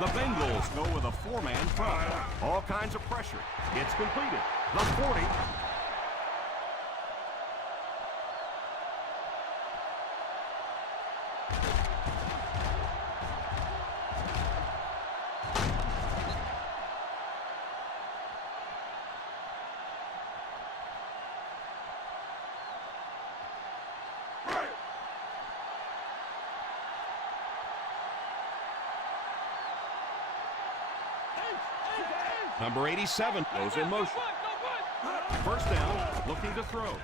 The Bengals go with a 4-man front. All kinds of pressure. It's completed. The 40. Number 87 goes in motion. First down, looking to throw.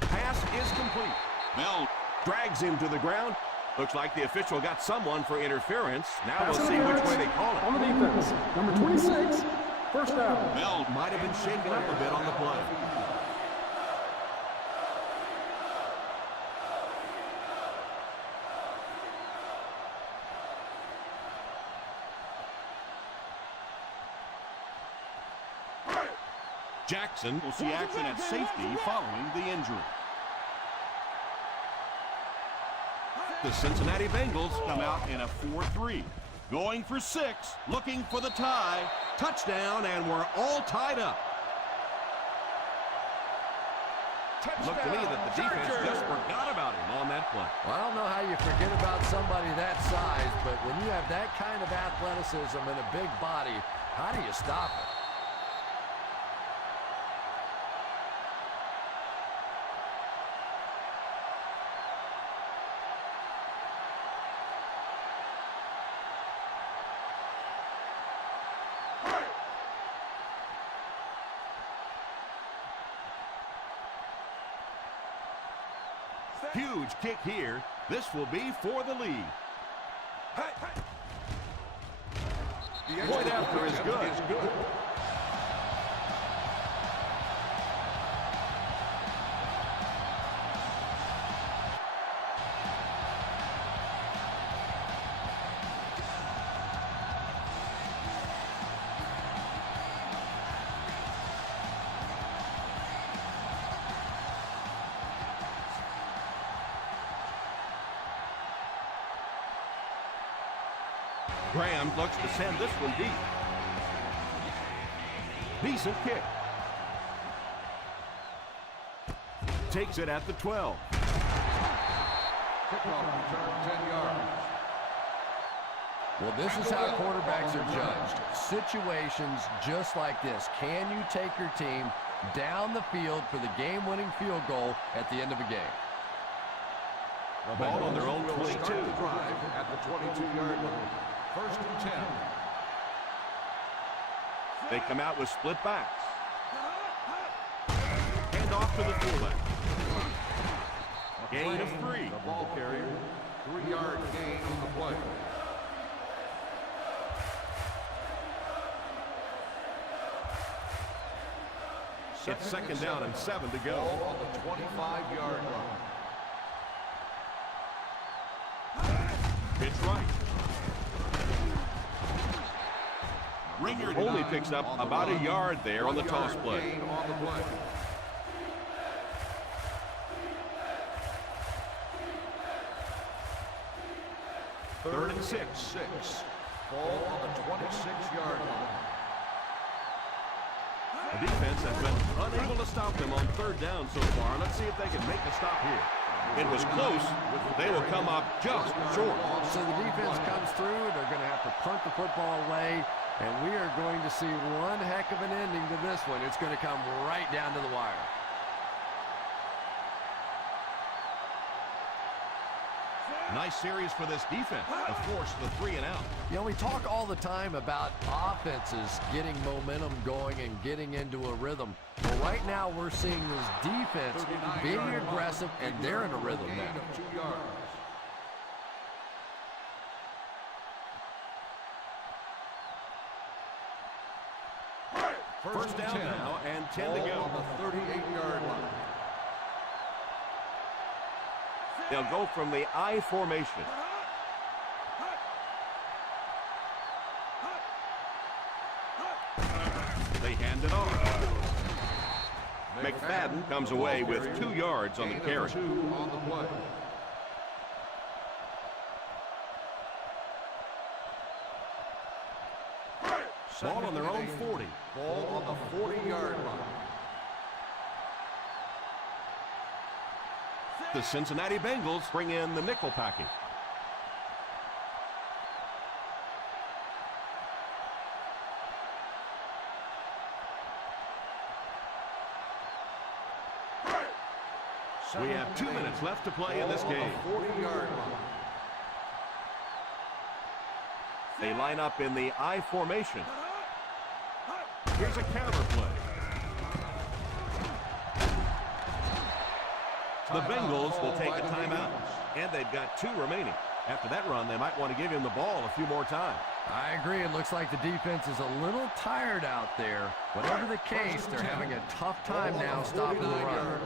Pass is complete. Bell drags him to the ground. Looks like the official got someone for interference. Now we'll see which way they call On it. the defense, number 26, first down. Bell might have been shaken up a bit on the play. Jackson will see action at safety following the injury. The Cincinnati Bengals come out in a 4-3. Going for 6, looking for the tie. Touchdown, and we're all tied up. Looked to me that the defense just forgot about him on that play. Well, I don't know how you forget about somebody that size, but when you have that kind of athleticism and a big body, how do you stop it? Huge kick here. This will be for the lead. Point after is good. Graham looks to send this one deep. Decent kick. Takes it at the 12. Kickoff return 10 yards. Well, this is how quarterbacks are judged. Situations just like this. Can you take your team down the field for the game-winning field goal at the end of a game? The Ball on their own will 22. start the drive at the 22-yard line. First and 10. They come out with split backs. Hand off to the fullback. Gain of 3. The ball carrier, 3-yard gain on the play. It's second down and 7 to go. Ball on the 25-yard line. Pitch right. Ringer only picks up about a yard there on the toss play. Gain on the play. Third and 6. Ball on the 26-yard line. The defense has been unable to stop them on third down so far. Let's see if they can make a stop here. It was close. They will come up just short. So the defense comes through. They're going to have to punt the football away, and we are going to see one heck of an ending to this one. It's going to come right down to the wire. Nice series for this defense to force the 3 and out. You know, we talk all the time about offenses getting momentum going and getting into a rhythm. Well, right now we're seeing this defense being aggressive, and they're in a rhythm Gain now. of 2 yards. First down now and 10 to go. On the 38-yard line. They'll go from the I formation. They hand it off. McFadden comes away with 2 yards on the carry. 2 on the play. Ball on their own 40. Ball on the 40-yard line. The Cincinnati Bengals bring in the nickel package. We have 2 minutes left to play in this game. 40-yard line. They line up in the I formation. Here's a counter play. The Bengals will take a timeout, and they've got 2 remaining. After that run, they might want to give him the ball a few more times. I agree. It looks like the defense is a little tired out there. Whatever the case, they're having a tough time now stopping the run.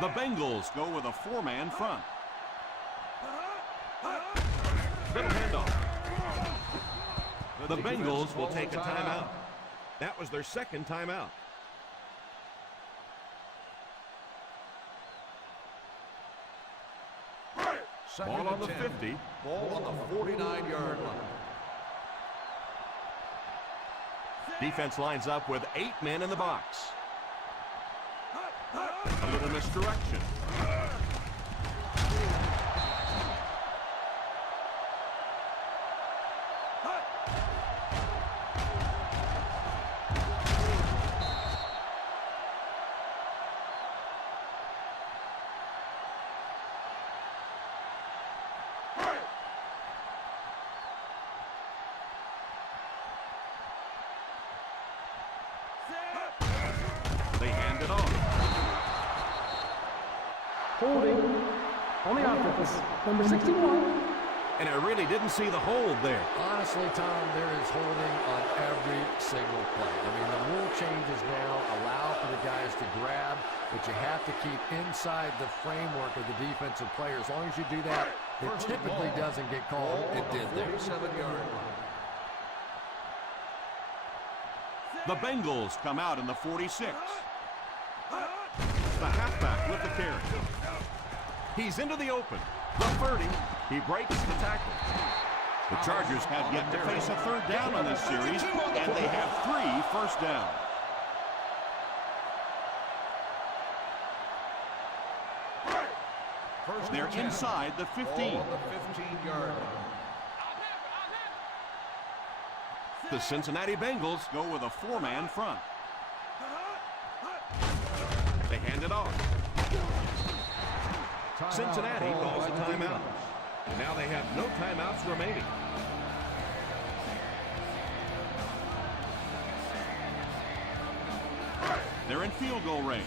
The Bengals go with a 4-man front. Little handoff. The Bengals will take a timeout. That was their second timeout. Ball on the 50. Ball on the 49-yard line. Defense lines up with 8 men in the box. A little misdirection. They hand it off. Holding on the offense. Number 61. And I really didn't see the hold there. Honestly, Tom, there is holding on every single play. I mean, the rule changes now allow for the guys to grab, but you have to keep inside the framework of the defensive player. As long as you do that, it typically doesn't get called. It did there. 47-yard line. The Bengals come out in the 46. The halfback with the carry. He's into the open. The 30. He breaks the tackle. The Chargers have yet to face a third down on this series, and they have 3 first downs. They're inside the 15. Ball on the 15-yard line. The Cincinnati Bengals go with a 4-man front. They hand it off. Cincinnati calls a timeout. Now they have no timeouts remaining. They're in field goal range.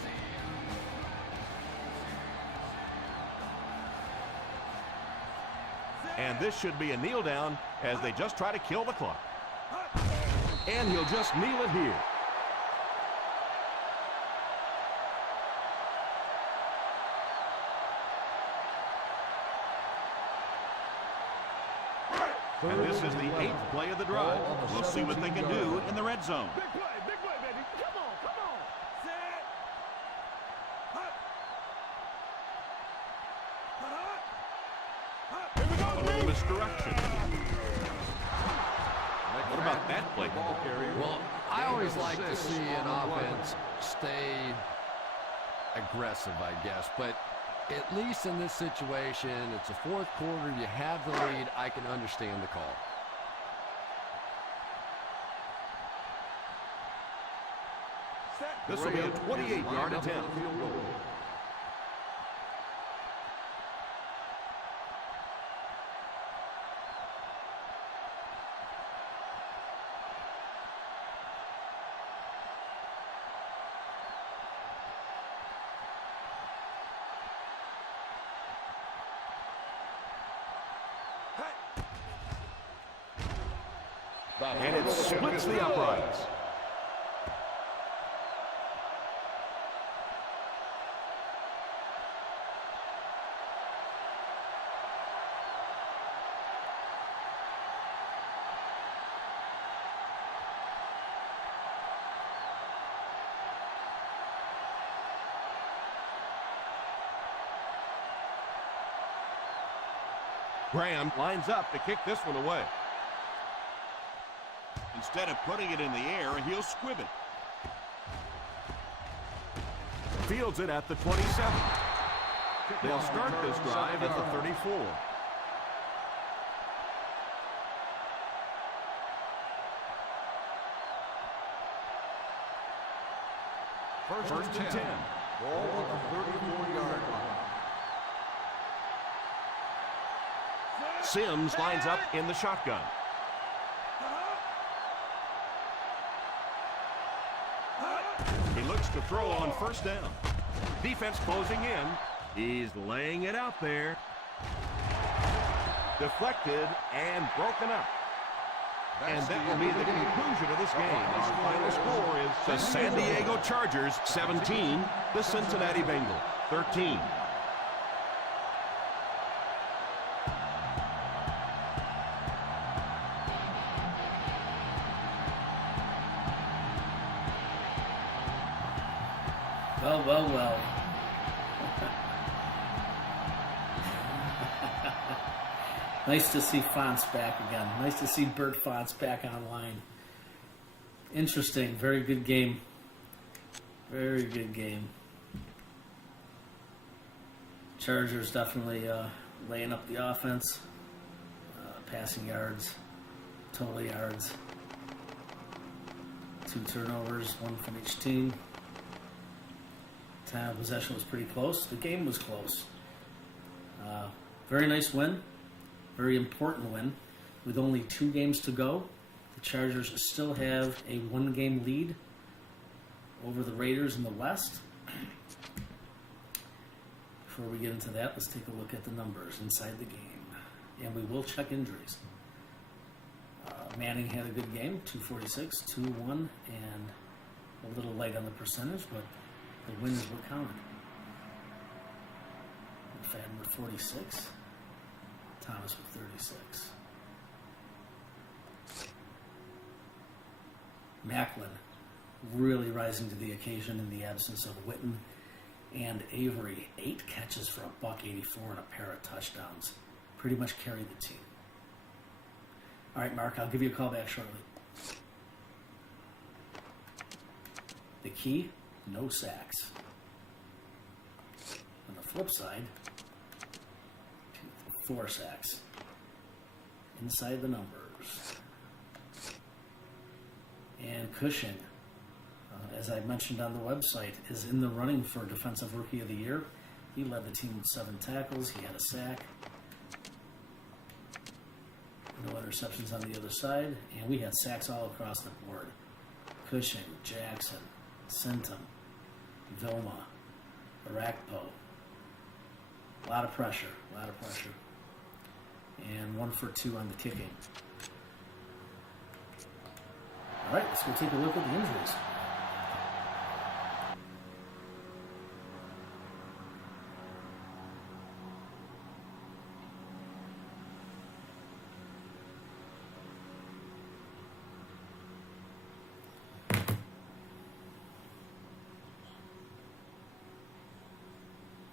And this should be a kneel down as they just try to kill the clock. And he'll just kneel it here. And this is the 8th play of the drive. We'll see what they can do in the red zone. Big play, baby. Come on, come on. Set. Here we go, A little misdirection. What about that play? Well, I always like to see an offense stay aggressive, I guess. But at least in this situation, it's the 4th quarter. You have the lead. I can understand the call. This will be a 28-yard attempt. And it splits the uprights. Graham lines up to kick this one away. Instead of putting it in the air, he'll squib it. Fields it at the 27. They'll start this drive at the 34. First and 10. Ball at the 34-yard line. Sims lines up in the shotgun. He looks to throw on first down. Defense closing in. He's laying it out there. Deflected and broken up. And that will be the conclusion of this game. Its final score is the San Diego Chargers 17, the Cincinnati Bengals 13. Well. Nice to see Fonts back again. Nice to see Bert Fonts back online. Interesting. Very good game. Very good game. Chargers definitely laying up the offense. Passing yards. Total yards. 2 turnovers, 1 from each team. Time of possession was pretty close. The game was close. Very nice win. Very important win. With only 2 games to go, the Chargers still have a 1-game lead over the Raiders in the West. Before we get into that, let's take a look at the numbers inside the game. And we will check injuries. Manning had a good game, 246, 2-1, and a little light on the percentage, but the wins were counted. McFadden with 46. Thomas with 36. Macklin really rising to the occasion in the absence of Witten and Avery. 8 catches for $184 and a pair of touchdowns. Pretty much carried the team. All right, Mark, I'll give you a call back shortly. The key, no sacks. On the flip side, 4 sacks. Inside the numbers. And Cushing, as I mentioned on the website, is in the running for Defensive Rookie of the Year. He led the team with 7 tackles. He had a sack. No interceptions on the other side. And we had sacks all across the board. Cushing, Jackson, Sintum, Vilma, Arakpo. A lot of pressure. And 1 for 2 on the kicking. All right, let's go take a look at the injuries.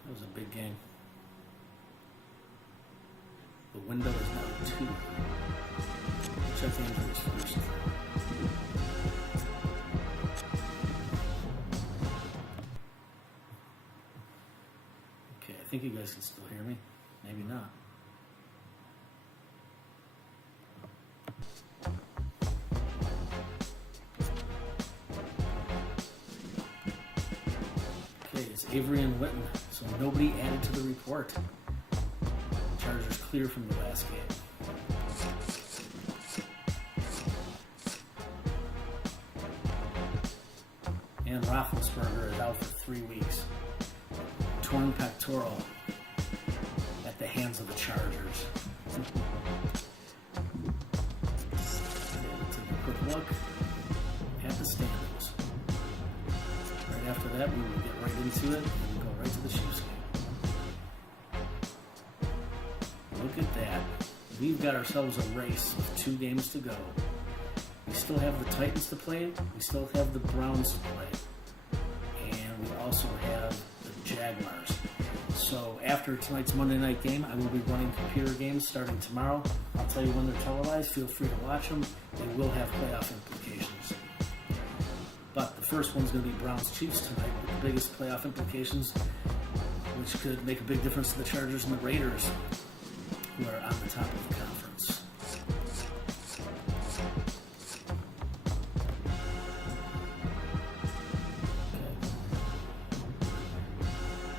That was a big game. The window is now 2. Check the injuries first. Okay, I think you guys can still hear me. Maybe not. Okay, it's Avery and Witten, so nobody added to the report. Chargers clear from the last game. And Roethlisberger is out for 3 weeks. Torn pectoral at the hands of the Chargers. To look at the standings. Right after that, we will get right into it and go right to the Chiefs game. Look at that. We've got ourselves a race with 2 games to go. We still have the Titans to play. We still have the Browns to play. And we also have the Jaguars. So after tonight's Monday night game, I will be running computer games starting tomorrow. I'll tell you when they're televised. Feel free to watch them. They will have playoff implications. But the first one's going to be Browns-Chiefs tonight with the biggest playoff implications, which could make a big difference to the Chargers and the Raiders, who are on the top of the conference.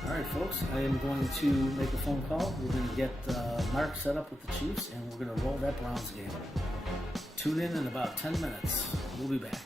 All right, folks, I am going to make a phone call. We're going to get Mark set up with the Chiefs, and we're going to roll that Browns game. Tune in about 10 minutes. We'll be back.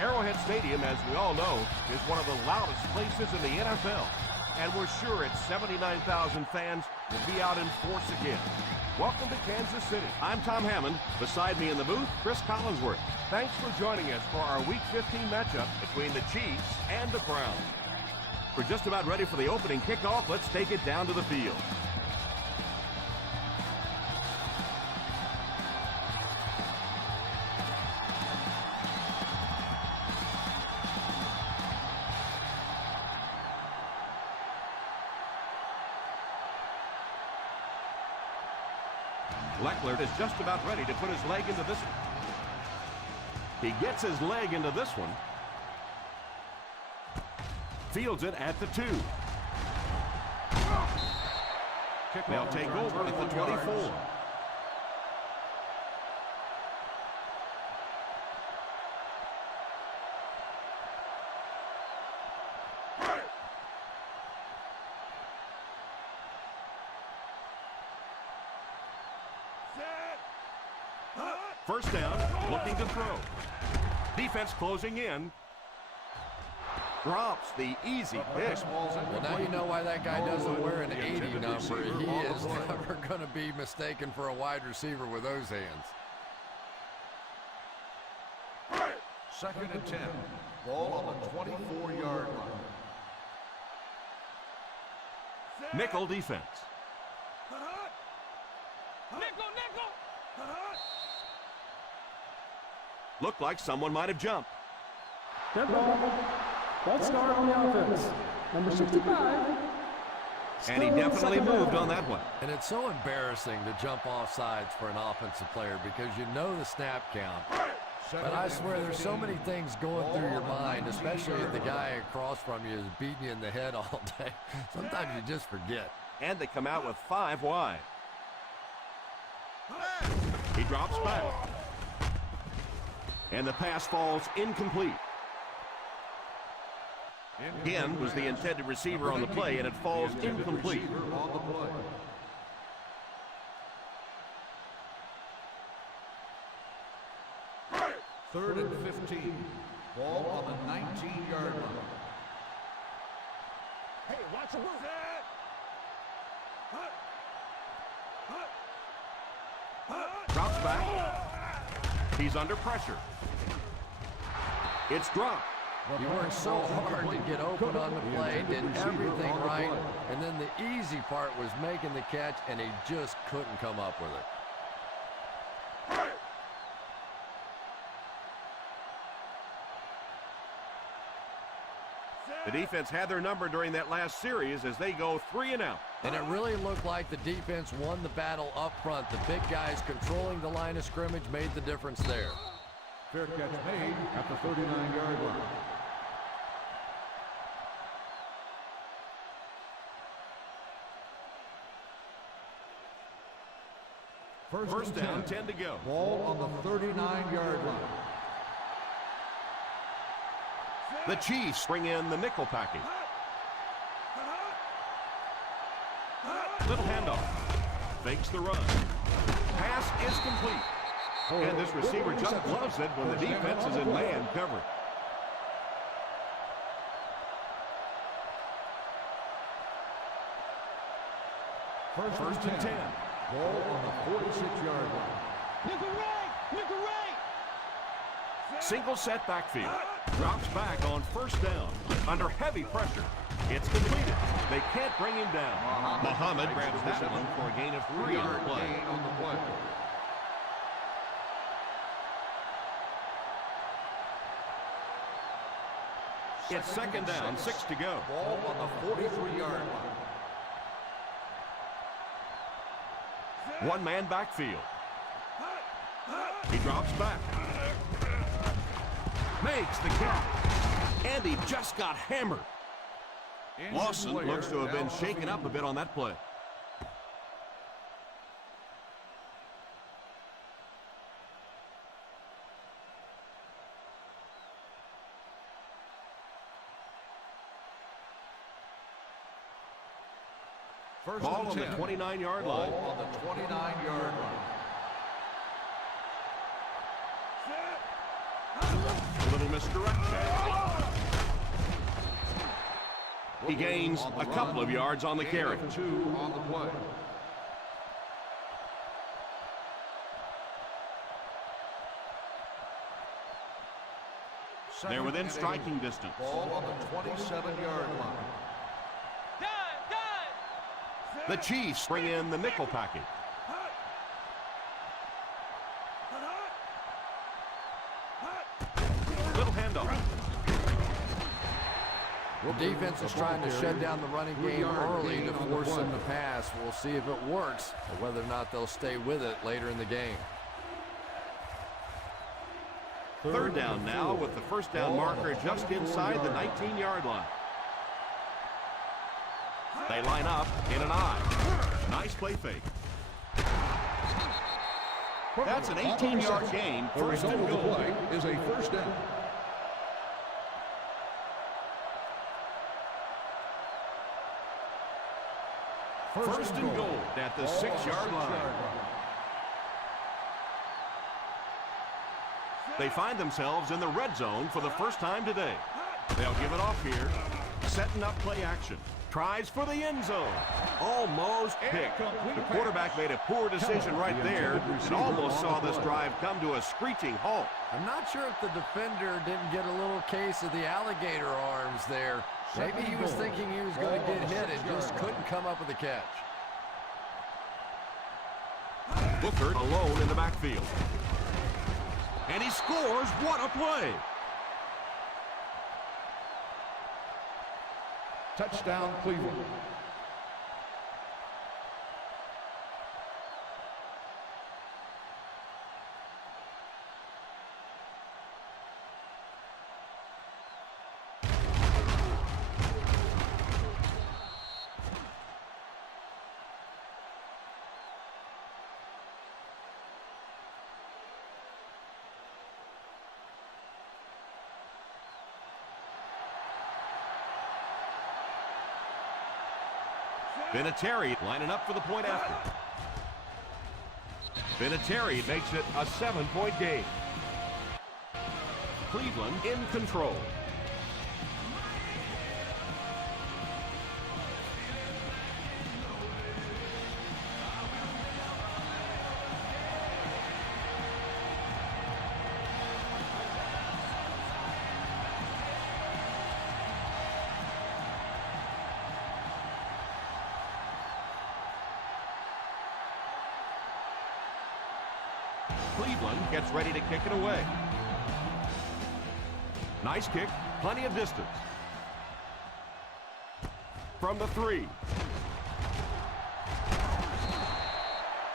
Arrowhead Stadium, as we all know, is one of the loudest places in the NFL. And we're sure its 79,000 fans will be out in force again. Welcome to Kansas City. I'm Tom Hammond. Beside me in the booth, Chris Collinsworth. Thanks for joining us for our Week 15 matchup between the Chiefs and the Browns. We're just about ready for the opening kickoff. Let's take it down to the field. Leckler is just about ready to put his leg into this one. He gets his leg into this one. Fields it at the 2. They'll take over at the 24. First down, looking to throw. Defense closing in. Drops the easy pick. Well, now you know why that guy doesn't wear an 80 number. He is never going to be mistaken for a wide receiver with those hands. 2nd and 10. Ball on the 24-yard line. Nickel defense. Looked like someone might have jumped. Dead ball. Ball start on the offense. Number 65. And he definitely moved on that one. And it's so embarrassing to jump off sides for an offensive player because you know the snap count. But I swear there's so many things going through your mind, especially if the guy across from you is beating you in the head all day. Sometimes you just forget. And they come out with 5 wide. He drops back. And the pass falls incomplete. Again was the intended receiver on the play, and it falls incomplete. Third and 15. Ball on the 19-yard line. Hey, watch your move. Drops back. He's under pressure. It's dropped. You worked so hard to get open on the play, did everything right, and then the easy part was making the catch, and he just couldn't come up with it. The defense had their number during that last series as they go 3 and out. And it really looked like the defense won the battle up front. The big guys controlling the line of scrimmage made the difference there. Fair catch made at the 39-yard line. First down, 10 to go. Ball on the 39-yard line. The Chiefs bring in the nickel package. Little handoff. Fakes the run. Pass is complete. And this receiver just loves it when the defense is in man coverage. First and 10. Ball on the 46-yard line. Single set backfield. Drops back on first down. Under heavy pressure. It's completed. They can't bring him down. Muhammad grabs that one for a gain of 3 on the play. It's second down, 6 to go. Ball on the 43-yard line. One man backfield. He drops back. Makes the catch. And he just got hammered. Lawson looks to have been shaken up a bit on that play. Ball on the 29-yard line. Ball on the 29-yard line. A little misdirection. He gains a couple of yards on the carry. 2 on the play. They're within striking distance. Ball on the 27-yard line. The Chiefs bring in the nickel package. Little handoff. The defense is trying to shut down the running game early to force them to pass. We'll see if it works, or whether or not they'll stay with it later in the game. Third down now with the first down marker just inside the 19-yard line. They line up in an I. Nice play fake. That's an 18-yard gain. The First result and of the goal. play is a first down. First and goal at the 6-yard line. They find themselves in the red zone for the first time today. They'll give it off here. Setting up play action. Tries for the end zone. Almost picked. The quarterback made a poor decision right there and almost saw this drive come to a screeching halt. I'm not sure if the defender didn't get a little case of the alligator arms there. Maybe he was thinking he was going to get hit and just couldn't come up with a catch. Booker alone in the backfield. And he scores. What a play. Touchdown, Cleveland. Vinatieri lining up for the point after. Vinatieri makes it a 7-point game. Cleveland in control. Cleveland gets ready to kick it away. Nice kick, plenty of distance. From the 3.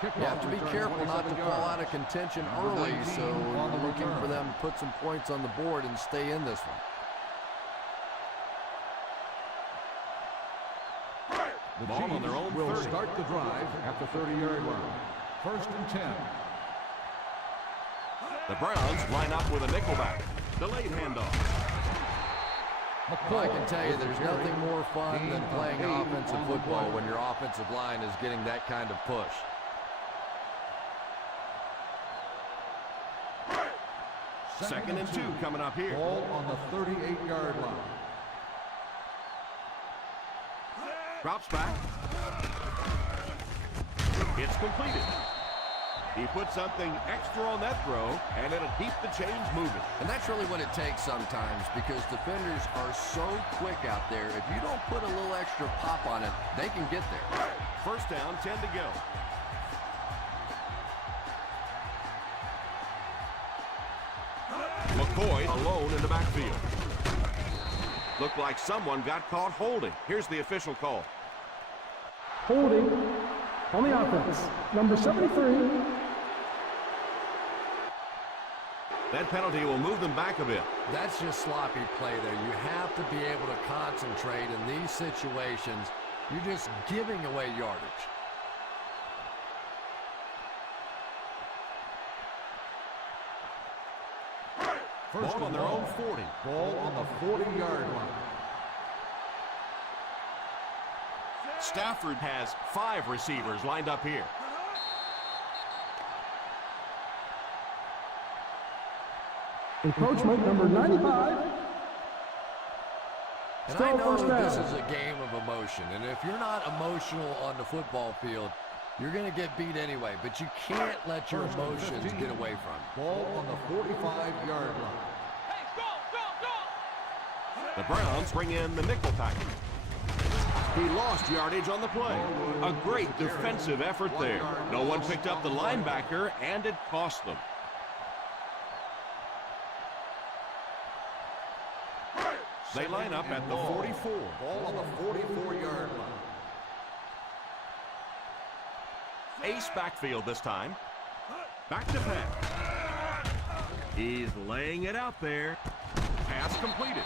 You have to be careful not to fall out of contention early, so we're looking for them to put some points on the board and stay in this one. The Ball on their own Chiefs will 30. start the drive at the 30-yard line. First and 10. The Browns line up with a nickelback. Delayed handoff. Well, I can tell you there's nothing more fun than playing offensive football when your offensive line is getting that kind of push. Second and 2 coming up here. Ball on the 38-yard line. Drops back. It's completed. He put something extra on that throw, and it'll keep the chains moving. And that's really what it takes sometimes, because defenders are so quick out there. If you don't put a little extra pop on it, they can get there. First down, 10 to go. McCoy alone in the backfield. Looked like someone got caught holding. Here's the official call. Holding on the offense. Number 73. That penalty will move them back a bit. That's just sloppy play there. You have to be able to concentrate in these situations. You're just giving away yardage. First Ball on their own 40. Ball on the 40-yard line. Stafford has 5 receivers lined up here. Encroachment number 95. And Still I know first down. this is a game of emotion, and if you're not emotional on the football field, you're going to get beat anyway, but you can't let your emotions get away from you. Ball on the 45-yard line. The Browns bring in the nickel package. He lost yardage on the play. A great defensive effort there. No one picked up the linebacker, and it cost them. They line up at the 44. Ball on the 44-yard line. Ace backfield this time. Back to pass. He's laying it out there. Pass completed.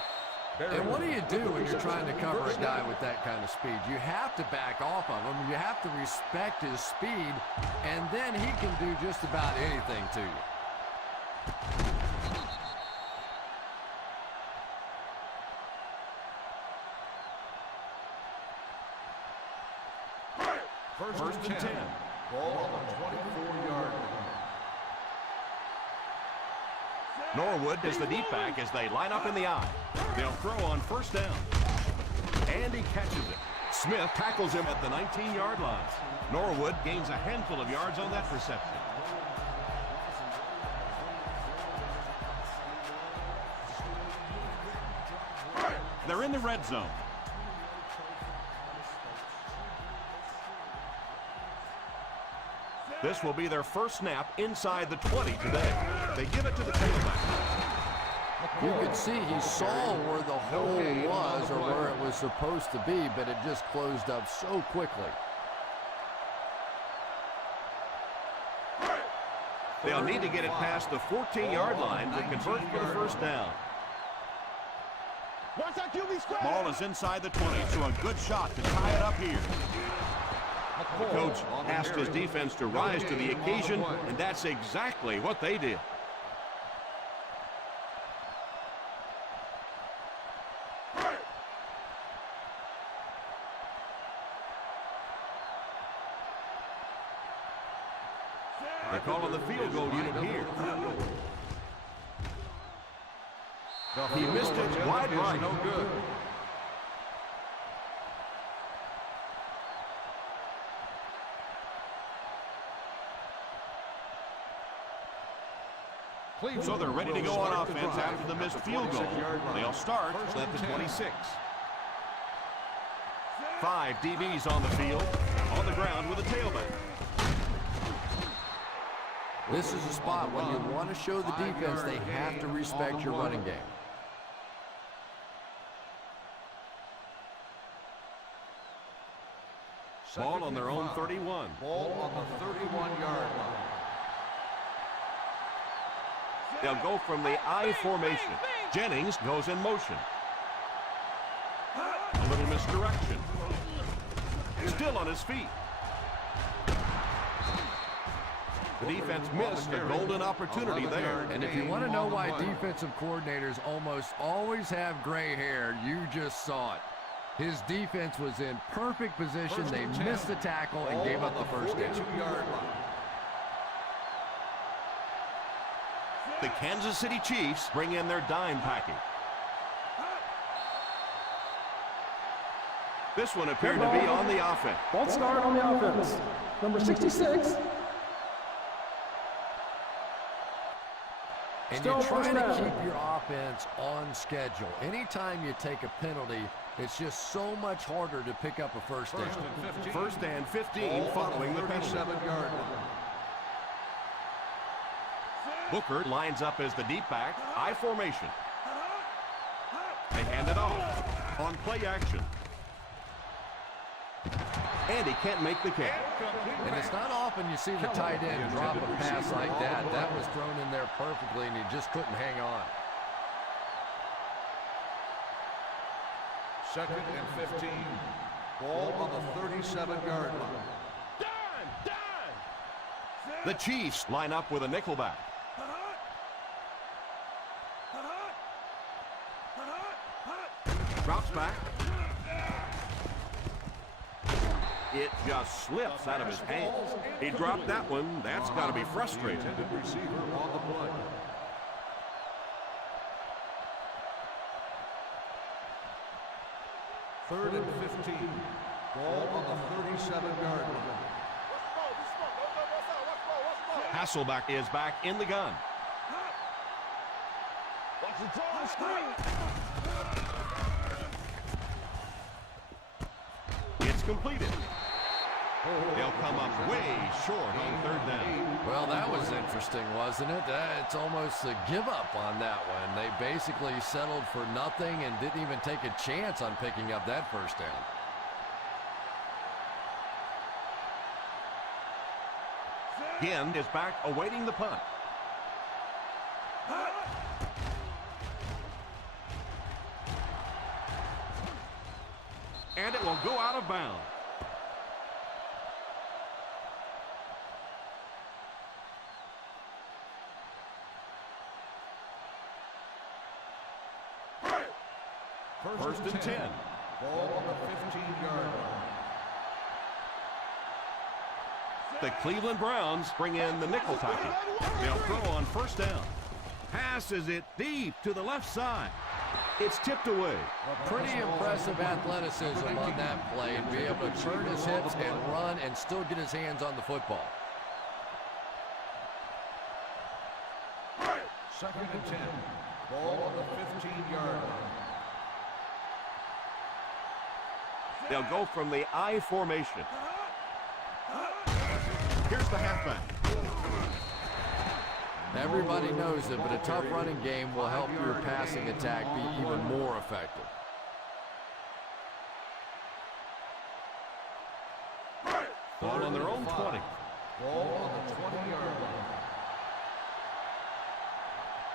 And what do you do when you're trying to cover a guy with that kind of speed? You have to back off of him. You have to respect his speed, and then he can do just about anything to you. First and 10. Ball on the 24-yard line. Norwood is the deep back as they line up in the I. They'll throw on first down. And he catches it. Smith tackles him at the 19-yard line. Norwood gains a handful of yards on that reception. They're in the red zone. This will be their first snap inside the 20 today. They give it to the tailback. You could see he saw where the hole was or where it was supposed to be, but it just closed up so quickly. They'll need to get it past the 14-yard line to convert for the first down. Ball is inside the 20, so a good shot to tie it up here. The coach asked his defense to rise to the occasion, and that's exactly what they did. They call on the field goal unit here. He missed it wide right. No good. So they're ready to go on offense after the missed field goal. They'll start at the 26. 5 DBs on the field, on the ground with a tailback. This is a spot when you want to show the defense they have to respect your running game. Ball on their own 31. Ball on the 31-yard line. They'll go from the I formation. Jennings goes in motion. A little misdirection. Still on his feet. The defense missed a golden opportunity there. And if you want to know why defensive coordinators almost always have gray hair, you just saw it. His defense was in perfect position. They missed the tackle and gave up the first down. 42-yard line. The Kansas City Chiefs bring in their dime package. This one appeared to be on the offense. False start on the offense. Number 66. And Still you're trying first to down. keep your offense on schedule. Anytime you take a penalty, it's just so much harder to pick up a first down. First and 15 following the penalty. 37-yard line. Booker lines up as the deep back, I formation. They hand it off on play action. And he can't make the catch. And it's not often you see the tight end drop a pass like that. That was thrown in there perfectly, and he just couldn't hang on. Second and 15. Ball on the 37-yard line. The Chiefs line up with a nickelback. Drops back. It just slips out of his hands. He dropped that one. That's got to be frustrating. Intended receiver on the play. 3rd and 15. Ball on the 37-yard line. Hasselbeck is back in the gun. Watch the throw, screen. It's completed. They'll come up way short on 3rd down. Well, that was interesting, wasn't it? It's almost a give-up on that one. They basically settled for nothing and didn't even take a chance on picking up that 1st down. Ginn is back awaiting the punt. And it will go out of bounds. First and 10. Ball on the 15-yard line. The Cleveland Browns bring in the nickel package. They'll throw on 1st down. Passes it deep to the left side. It's tipped away. Pretty impressive athleticism on that play, and be able to turn his hips and run and still get his hands on the football. 2nd and 10. Ball on the 15-yard line. They'll go from the I formation. Here's the halfback. Everybody knows it, but a tough running game will help your passing attack be even more effective. Ball on their own 20. Ball on the 20-yard line.